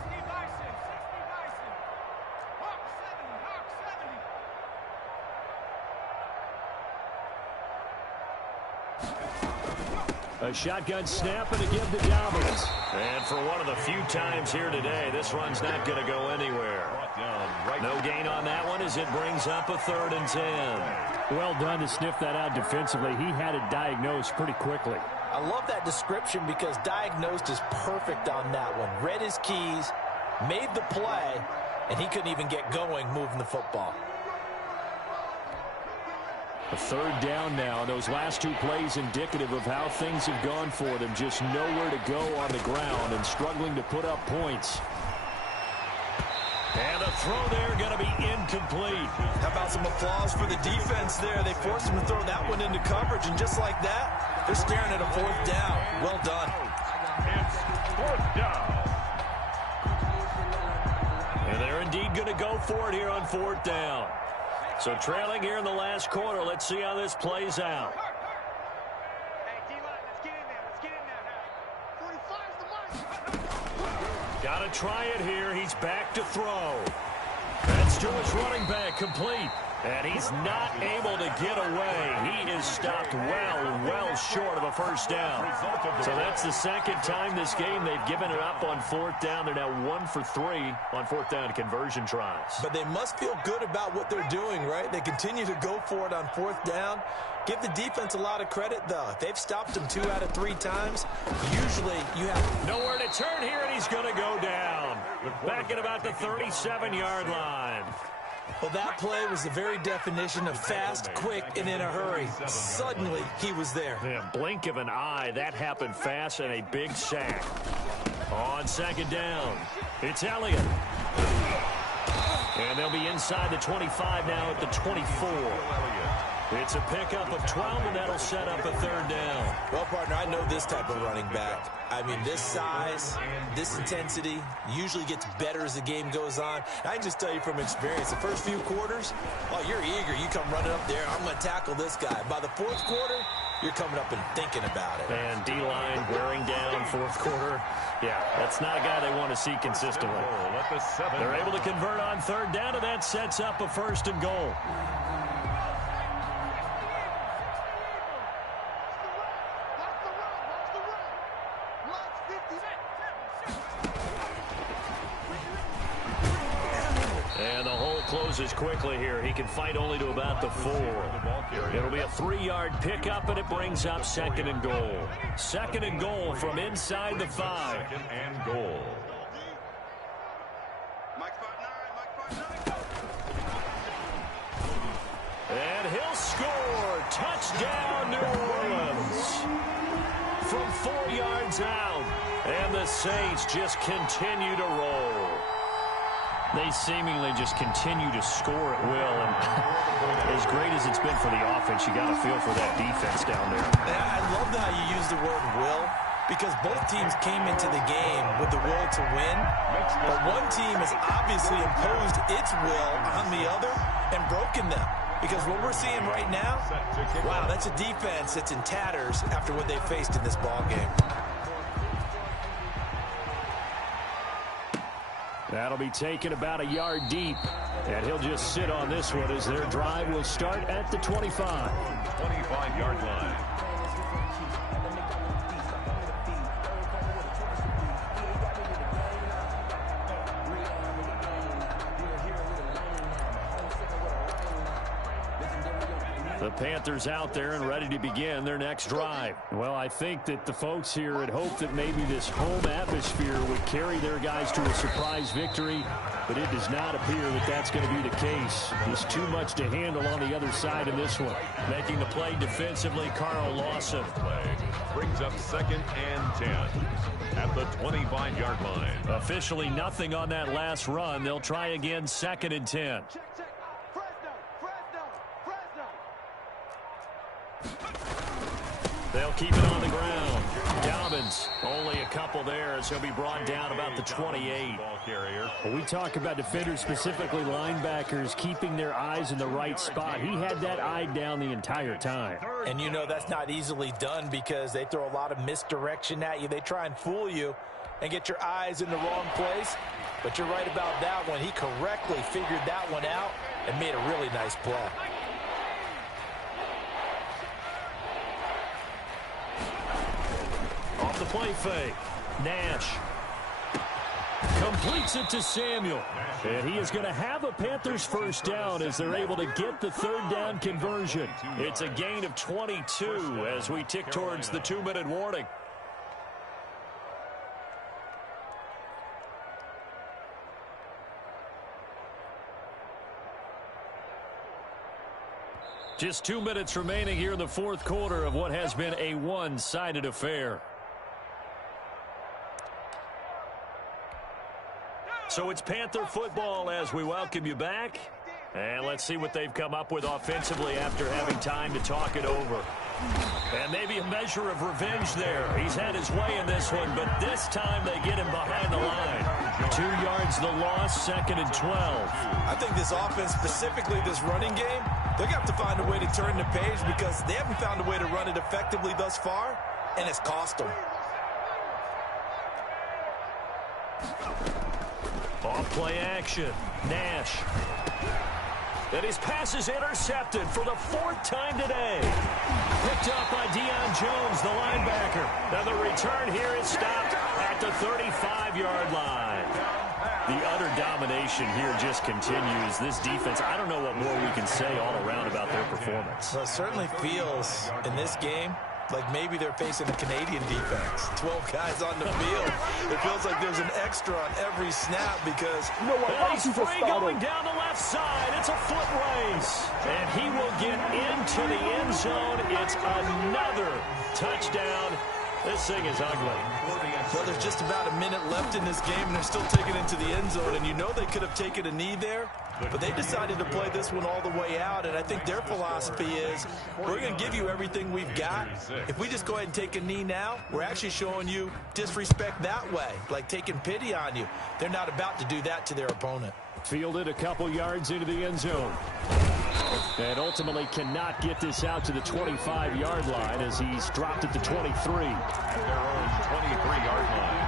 A shotgun snap and a give to Dobbins. And for one of the few times here today, this run's not going to go anywhere. No gain on that one as it brings up a 3rd and 10. Well done to sniff that out defensively. He had it diagnosed pretty quickly. I love that description because diagnosed is perfect on that one. Read his keys, made the play, and he couldn't even get going moving the football. A 3rd down now. Those last 2 plays indicative of how things have gone for them. Just nowhere to go on the ground and struggling to put up points. And the throw there going to be incomplete. How about some applause for the defense there? They forced him to throw that one into coverage, and just like that, they're staring at a 4th down. Well done. It's 4th down. And they're indeed going to go for it here on 4th down. So trailing here in the last quarter. Let's see how this plays out. Got to try it here. He's back to throw. That's to his running back, complete. And he's not able to get away. He is stopped well short of a 1st down. So that's the 2nd time this game they've given it up on 4th down. They're now 1 for 3 on 4th down conversion tries. But they must feel good about what they're doing, right? They continue to go for it on 4th down. Give the defense a lot of credit, though. They've stopped him 2 out of 3 times. Usually you have nowhere to turn here, and he's going to go down. Back at about the 37-yard line. Well, that play was the very definition of fast, quick, and in a hurry. Suddenly, he was there. Yeah, blink of an eye. That happened fast and a big sack. On 2nd down, it's Elliott. And they'll be inside the 25 now at the 24. It's a pickup of 12, and that'll set up a third down. Well, partner, I know this type of running back. I mean, this size, this intensity usually gets better as the game goes on. I can just tell you from experience, the first few quarters, oh, you're eager. You come running up there, I'm going to tackle this guy. By the fourth quarter, you're coming up and thinking about it. And D-line wearing down fourth quarter. Yeah, that's not a guy they want to see consistently. They're able to convert on third down, and that sets up a first and goal. And the hole closes quickly here. He can fight only to about the 4. It'll be a 3-yard pickup, and it brings up second and goal. Second and goal from inside the 5. Second and goal. And he'll score. Touchdown, New Orleans. From 4 yards out. And the Saints just continue to roll. They seemingly just continue to score at will. And as great as it's been for the offense, you got to feel for that defense down there. I love how you use the word will, because both teams came into the game with the will to win. But one team has obviously imposed its will on the other and broken them. Because what we're seeing right now, wow, that's a defense that's in tatters after what they faced in this ballgame. That'll be taken about a yard deep. And he'll just sit on this one as their drive will start at the 25. 25-yard line. The Panthers out there and ready to begin their next drive. Well, I think that the folks here had hoped that maybe this home atmosphere would carry their guys to a surprise victory, but it does not appear that that's going to be the case. There's too much to handle on the other side in this one. Making the play defensively, Carl Lawson. Play brings up second and 10 at the 25-yard line. Officially nothing on that last run. They'll try again, second and 10. They'll keep it on the ground. Dobbins, only a couple there as he'll be brought down about the 28. Ball carrier. When we talk about defenders, specifically linebackers, keeping their eyes in the right spot. He had that eye down the entire time. And you know that's not easily done because they throw a lot of misdirection at you. They try and fool you and get your eyes in the wrong place. But you're right about that one. He correctly figured that one out and made a really nice play. Off the play fake. Nash completes it to Samuel. And he is going to have a Panthers first down as they're able to get the third down conversion. It's a gain of 22 as we tick towards the 2-minute warning. Just 2 minutes remaining here in the fourth quarter of what has been a one-sided affair. So it's Panther football as we welcome you back. And let's see what they've come up with offensively after having time to talk it over. And maybe a measure of revenge there. He's had his way in this one, but this time they get him behind the line. 2 yards the loss, second and 12. I think this offense, specifically this running game, they're going to have to find a way to turn the page because they haven't found a way to run it effectively thus far, and it's cost them. Off play action. Nash. And his pass is intercepted for the 4th time today. Picked up by Deion Jones, the linebacker. Now the return here is stopped at the 35-yard line. The utter domination here just continues. This defense, I don't know what more we can say all around about their performance. Well, it certainly feels in this game like maybe they're facing a Canadian defense. 12 guys on the field. It feels like there's an extra on every snap because he's free going down the left side. It's a foot race. And he will get into the end zone. It's another touchdown This thing is ugly. Well, there's just about a minute left in this game, and they're still taking it to the end zone. And you know they could have taken a knee there, but they decided to play this one all the way out. And I think their philosophy is, we're going to give you everything we've got. If we just go ahead and take a knee now, we're actually showing you disrespect that way, like taking pity on you. They're not about to do that to their opponent. Fielded a couple yards into the end zone. And ultimately cannot get this out to the 25-yard line as he's dropped at the 23. At their own 23-yard line.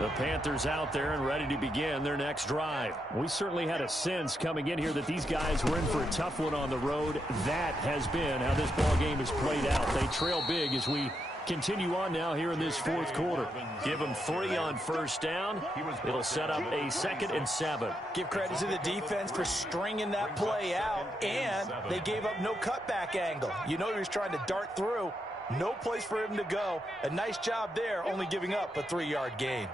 The Panthers out there and ready to begin their next drive. We certainly had a sense coming in here that these guys were in for a tough one on the road. That has been how this ball game has played out. They trail big as we continue on now here in this fourth quarter. Give them 3 on first down. It'll set up a 2nd and 7. Give credit to the defense for stringing that play out, and they gave up no cutback angle. You know he was trying to dart through. No place for him to go. A nice job there, only giving up a 3-yard gain.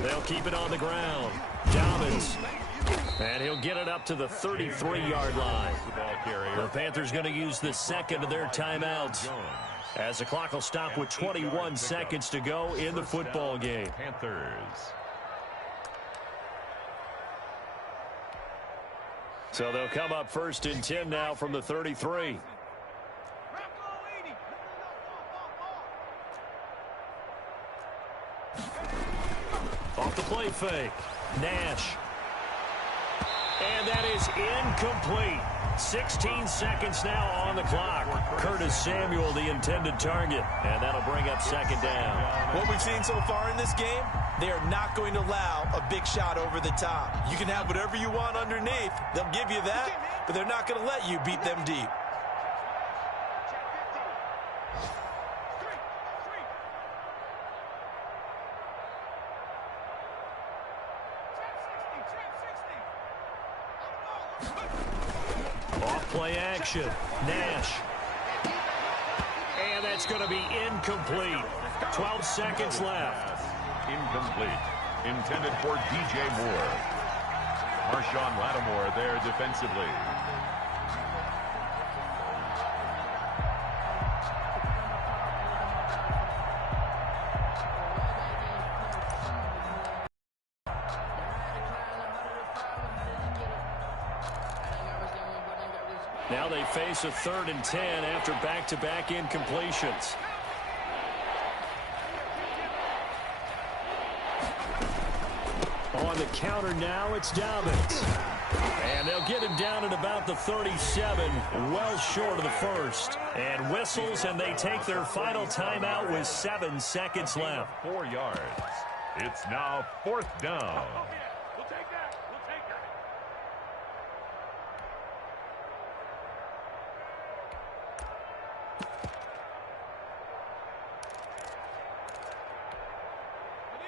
They'll keep it on the ground. Dobbins. And he'll get it up to the 33-yard line. The Panthers going to use the 2nd of their timeouts, as the clock will stop with 21 seconds to go in the football game. Panthers. So they'll come up 1st and 10 now from the 33. Off the play fake. Nash. And that is incomplete. 16 seconds now on the clock. Curtis Samuel, the intended target. And that'll bring up 2nd down. What we've seen so far in this game, they are not going to allow a big shot over the top. You can have whatever you want underneath. They'll give you that, but they're not going to let you beat them deep. Play action. Nash. And that's going to be incomplete. 12 seconds left. Incomplete. Intended for DJ Moore. Marshawn Lattimore there defensively. Now they face a 3rd and 10 after back-to-back incompletions. On the counter now, it's Dobbins. And they'll get him down at about the 37, well short of the 1st. And whistles, and they take their final timeout with 7 seconds left. 4 yards. It's now 4th down.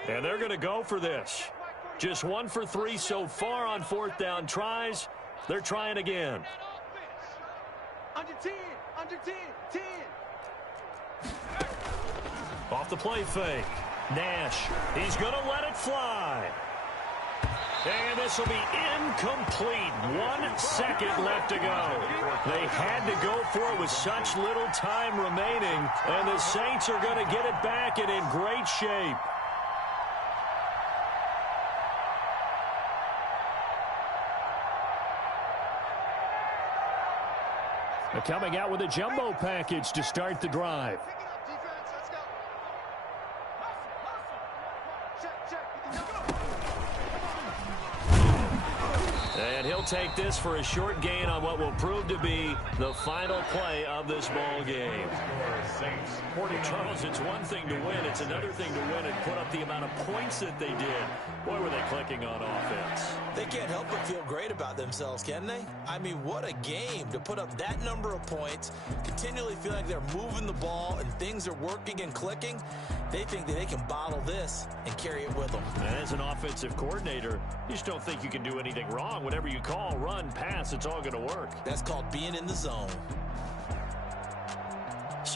And they're going to go for this. Just 1 for 3 so far on 4th down tries. They're trying again. Under 10, under 10, 10. Off the play fake. Nash. He's going to let it fly. And this will be incomplete. 1 second left to go. They had to go for it with such little time remaining. And the Saints are going to get it back and in great shape. Coming out with a jumbo package to start the drive. And he'll take this for a short gain on what will prove to be the final play of this ball game. Charles, it's one thing to win. It's another thing to win and put up the amount of points that they did. Boy, were they clicking on offense. They can't help but feel great about themselves, can they? I mean, what a game to put up that number of points, continually feel like they're moving the ball and things are working and clicking. They think that they can bottle this and carry it with them. And as an offensive coordinator, you just don't think you can do anything wrong. Whatever you call, run, pass, it's all going to work. That's called being in the zone.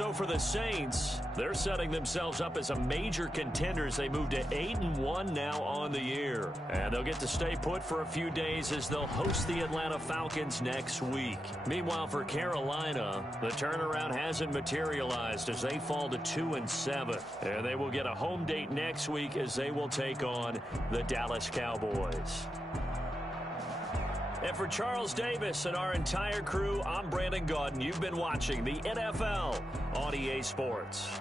so for the Saints, they're setting themselves up as a major contender as they move to 8-1 now on the year. And they'll get to stay put for a few days as they'll host the Atlanta Falcons next week. Meanwhile, for Carolina, the turnaround hasn't materialized as they fall to 2-7. And they will get a home date next week as they will take on the Dallas Cowboys. And for Charles Davis and our entire crew, I'm Brandon Gaudin. You've been watching the NFL on EA Sports.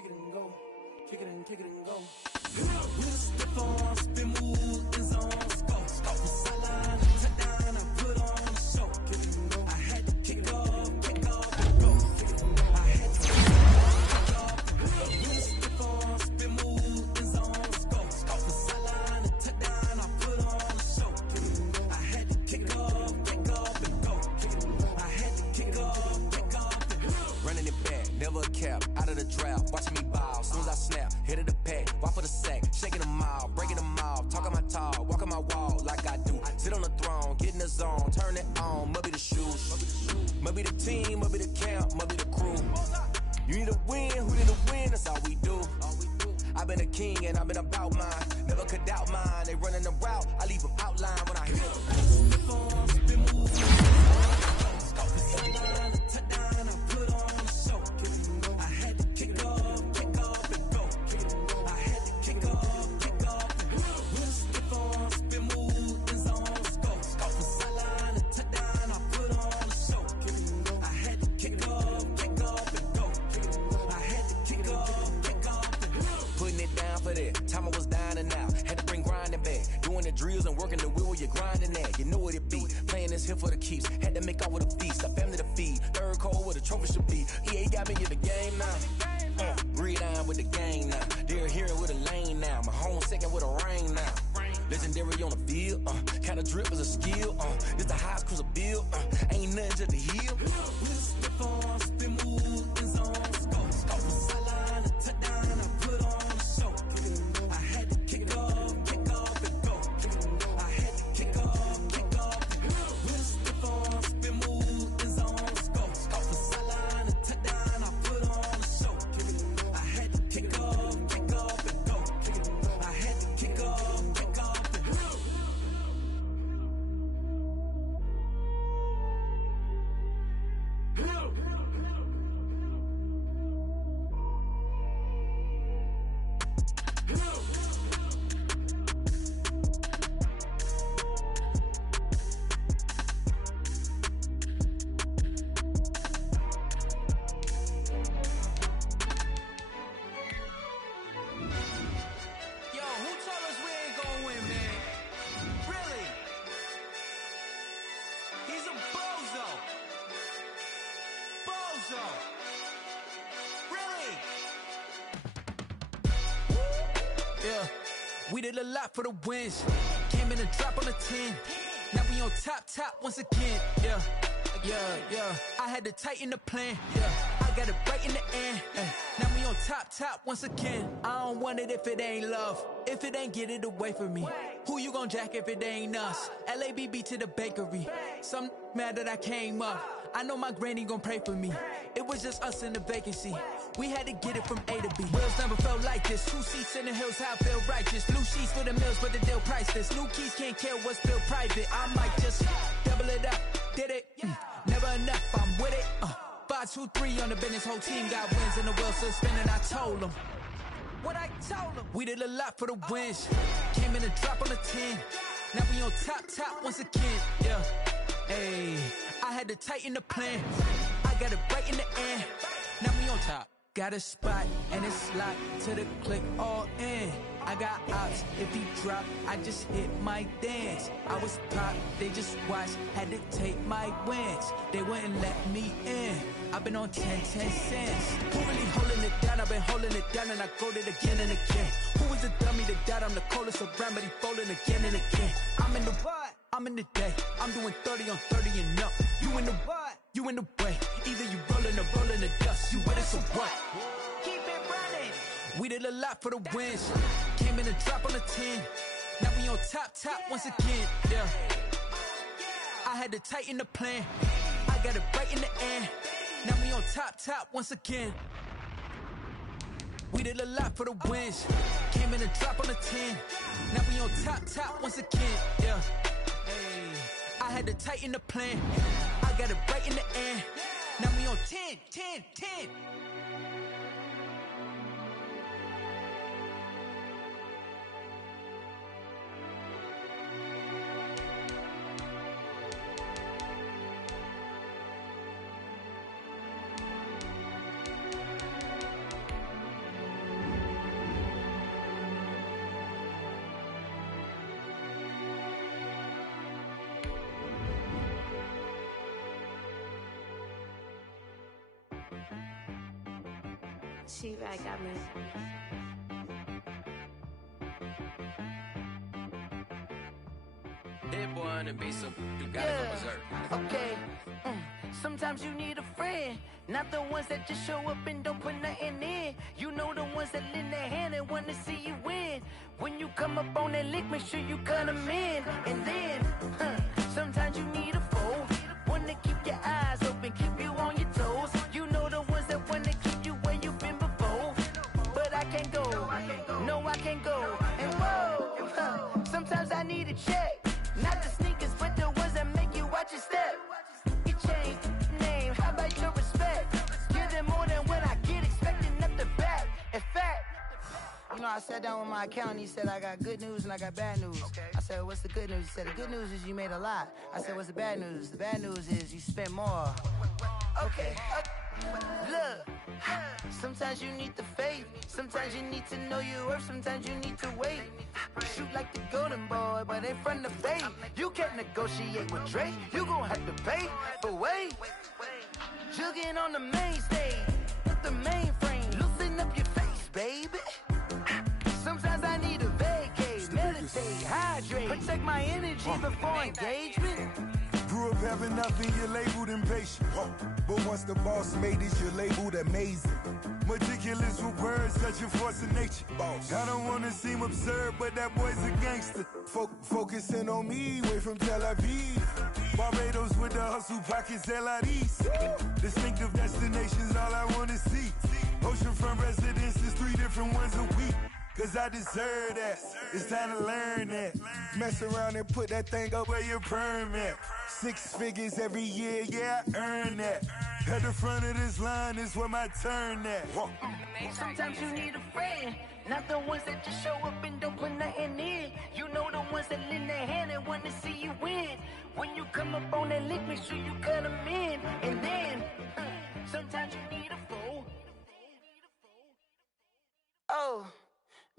kick it and go. Kick it and go. With a stiff arm, spin move in zone. Scope the sideline, touchdown, I put on a show. Kick it and go. I had to kick off and go. Kick it and go. I had to kick off. With a stiff arm, spin move in zone. Scope the sideline, touchdown, I put on a show. Kick it and go. I had to kick off and go. Kick it and go. I had to kick off and go. Running it back, never a cap, out of the drought, watching me ball, soon as I snap, hit of the pack, walk for the sack, shaking them all, breaking them all, talking my talk, walking my wall like I do, sit on the throne, get in the zone, turn it on, must be the shoes, must be the team, must be the camp, must be the crew, you need to win, who need to win, that's all we do, I've been a king and I've been about mine, never could doubt mine, they running the route, I leave them outline when I hit them. Time I was dying and out, had to bring grinding back. Doing the drills and working the wheel where you're grinding at. You know what it be, playing this here for the keeps. Had to make off with a feast, a family to feed. Third cold where the trophy should be. EA got me in the game now. Breathe down with the gang now. They're here with a lane now. My home second with a rain now. Legendary on the field, kinda drip is a skill. This the highest cruiser bill, ain't nothing to the hill. With a stiff arm, spin move in zone. Scope the sideline, touchdown, I put on a show. I had to kick off and go. I had to kick off. With a stiff arm, spin move in zone. Scope the sideline, touchdown, I put on a show. I had to kick off and go. I had to kick off and go. We did a lot for the wins. Came in a drop on a 10. Now we on top once again. Yeah. I had to tighten the plan. Yeah. I got it right in the end. Now we on top once again. I don't want it if it ain't love. If it ain't, get it away from me. Who you gon' jack if it ain't us? LABB to the bakery. Some mad that I came up. I know my granny gon' pray for me. It was just us in the vacancy. We had to get it from A to B. Wheels never felt like this. 2 seats in the hills, how I feel righteous. Blue sheets for the mills, but the deal priceless. New keys can't care what's still private. I might just double it up. Did it? Never enough, I'm with it. 5, 2, 3 on the business. Whole team got wins and the wheels still spinning. I told them what I told them. We did a lot for the wins. Came in a drop on a 10. Now we on top once again. Yeah. Hey, I had to tighten the plan. I got it right in the end. Now we on top. Got a spot and it's locked to the click all in. I got ops, if he drop, I just hit my dance. I was pop, they just watched, had to take my wins. They wouldn't let me in. I've been on 10 cents. Who really holding it down? I've been holding it down and I go it again and again. Who was the dummy that doubt? I'm the coldest around, but he folding again and again. I'm in the what? I'm in the day. I'm doing 30 on 30 and up. You in the what? You in the way. Either you rolling or rolling the dust. You with us or what? Keep it running. We did a lot for the wins. Came in a drop on a 10. Now we on top once again. Yeah. I had to tighten the plan. I got it right in the end. Now we on top once again. We did a lot for the wins. Came in a drop on a 10. Now we on top once again. Yeah. Hey, I had to tighten the plan. I got it right in the end. Now we on 10. She-Rag got me. Hit boy on the beat, so you gotta go berserk. Okay. Sometimes you need a friend, not the ones that just show up and don't put nothing in. You know the ones that lend their hand and want to see you win. When you come up on that lick, make sure you cut them in. And then, sometimes you need a foe, one to keep your eyes open, keep you on your toes. You know the ones that want to keep you where you've been before. But I can't go, no I can't go. And whoa, sometimes I need a check, not the sneakers, but the ones that make you watch your step. You change name, how about your respect? Give them more than what I get, expecting nothing back. In fact, you know, I sat down with my accountant, he said, I got good news and I got bad news. I said, what's the good news? He said, the good news is you made a lot. I said, what's the bad news? The bad news is you spent more. Okay, look, sometimes you need the faith, sometimes you need to know your worth, sometimes you need to wait. Shoot like the golden boy, but in front of fate. You can't negotiate with Drake, you gon' have to pay. But wait, jugging on the main stage, with the mainframe, loosen up your face, baby. Sometimes I need a vacate, meditate, hydrate, protect my energy before engagement. Grew up having nothing, you're labeled impatient. But once the boss made it, you're labeled amazing. Meticulous with words, such a force of nature. I don't wanna seem absurd, but that boy's a gangster. Focusing on me, way from Tel Aviv. Barbados with the hustle pockets, LIDs. Distinctive destinations, all I wanna see. Oceanfront residences, 3 different ones a week. Cause I deserve that, it's time to learn that. Mess around and put that thing up where your permit. 6 figures every year, yeah, I earn that. At the front of this line is where my turn at. Sometimes you need a friend, not the ones that just show up and don't put nothing in. You know the ones that lend their hand and want to see you win. When you come up on that lick, make sure you cut them in. And then, sometimes you need a foe. Oh.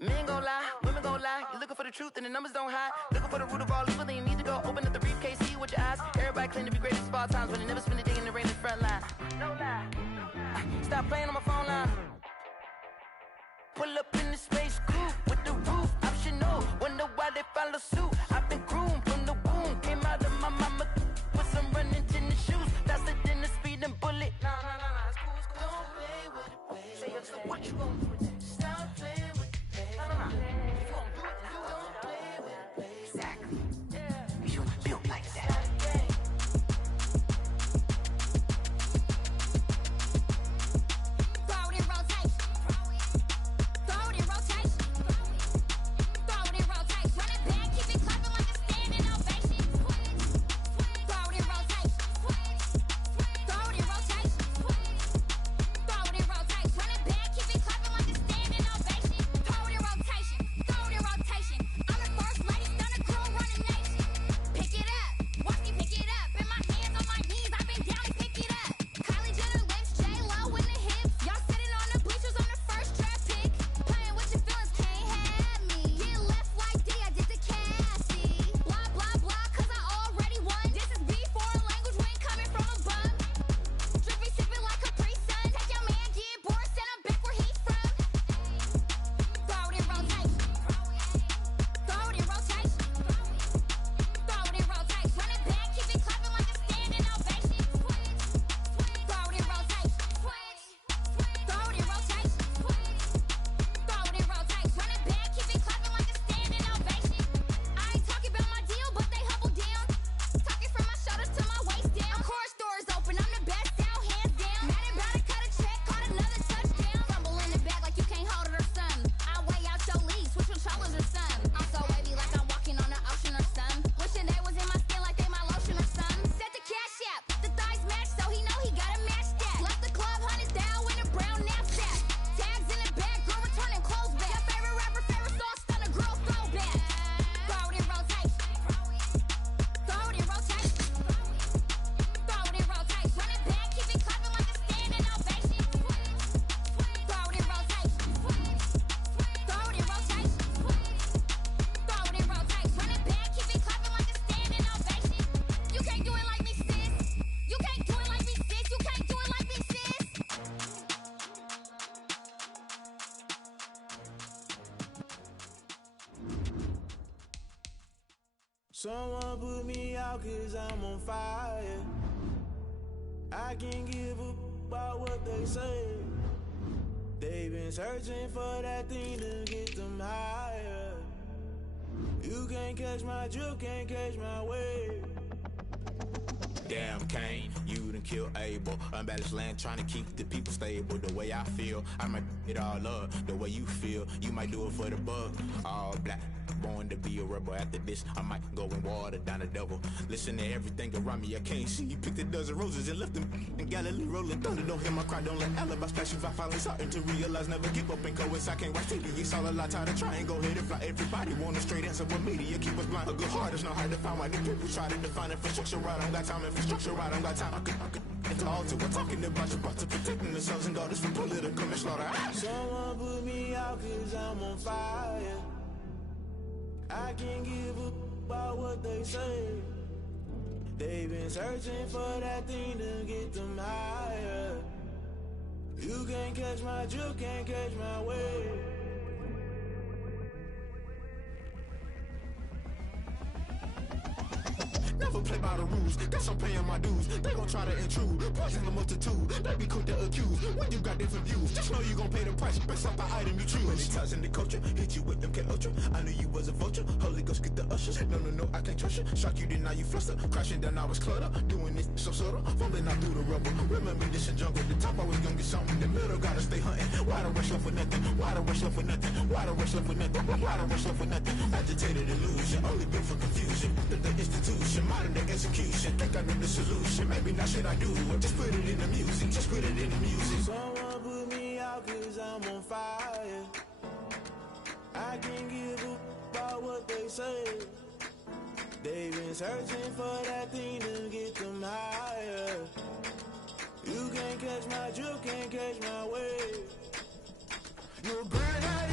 Men gon' lie, women gon' lie. You're looking for the truth and the numbers don't hide. Looking for the root of all evil, then you need to go open up the briefcase, see with your eyes. Everybody claim to be greatest of all times, but they never spend a day in the rain in the front line. No lie. Stop playing on my phone line. Pull up in the space coupe with the roof optional. Wonder why they follow suit. I've been groomed from the womb. Came out of my mama with some running tennis shoes. Faster than the speeding bullet. Nah, it's cool, it's cool. Don't play with it, baby. Say so what you gon' do with that? Stop playing with it. If you gon' do it, then don't play with it, baby. Exactly. You built like that. Throw it in rotation. Throw it in rotation. Throw it in rotation. Run it back, keep it clapping like Someone put me out 'cause I'm on fire. I can't give a about what they say. They've been searching for that thing to get them higher. You can't catch my drift, can't catch my wave. Damn, Kane, you done killed Abel. Unbalanced land, trying to keep the people stable. The way I feel, I might it all up. The way you feel, you might do it for the buck. All black, born to be a rebel. After this, I might go and water down the devil. Listen to everything around me, I can't see. You picked a dozen roses and left them in Galilee rolling thunder. Don't hear my cry, don't let alibis flash. If I finally starting to realize, never give up and coincide. Can't watch TV, it's all a lot. Tired of trying, go ahead and fly. Everybody want a straight answer with media. Keep us blind, a good heart is not hard to find. Why the people try to define infrastructure right? I don't got time, infrastructure right, I don't got time. I could into altar. We're talking about your to protecting the sons and daughters from political manslaughter. Someone put me out 'cause I'm on fire. I can't give a about what they say. They've been searching for that thing to get them higher. You can't catch my drift, can't catch my wave. Never play by the rules, guess I'm paying my dues. They gon' try to intrude, poison the multitude. They be quick to accuse when you got different views. Just know you gon' pay the price based off the item you choose. Many times in the culture, hit you with them K Ultra. I knew you was a vulture, Holy Ghost get the ushers. No, I can't trust you. Shock you, then now you fluster. Crashing down, I was clutter. Doing this so subtle, fumbling out through the rubble. Remember this in jungle, the top always gonna get something. The middle gotta stay hunting. Why the rush left for nothing? Why the rush left for nothing? Why the rush left for nothing? Why the rush left for nothing? Agitated illusion, only built for confusion. The institution, modern day execution. Think I know the solution. Maybe not should I do it? Just put it in the music. Just put it in the music. Someone put me out 'cause I'm on fire. I can't give a about what they say. They've been searching for that thing to get them higher. You can't catch my drift, can't catch my wave. You're a bird out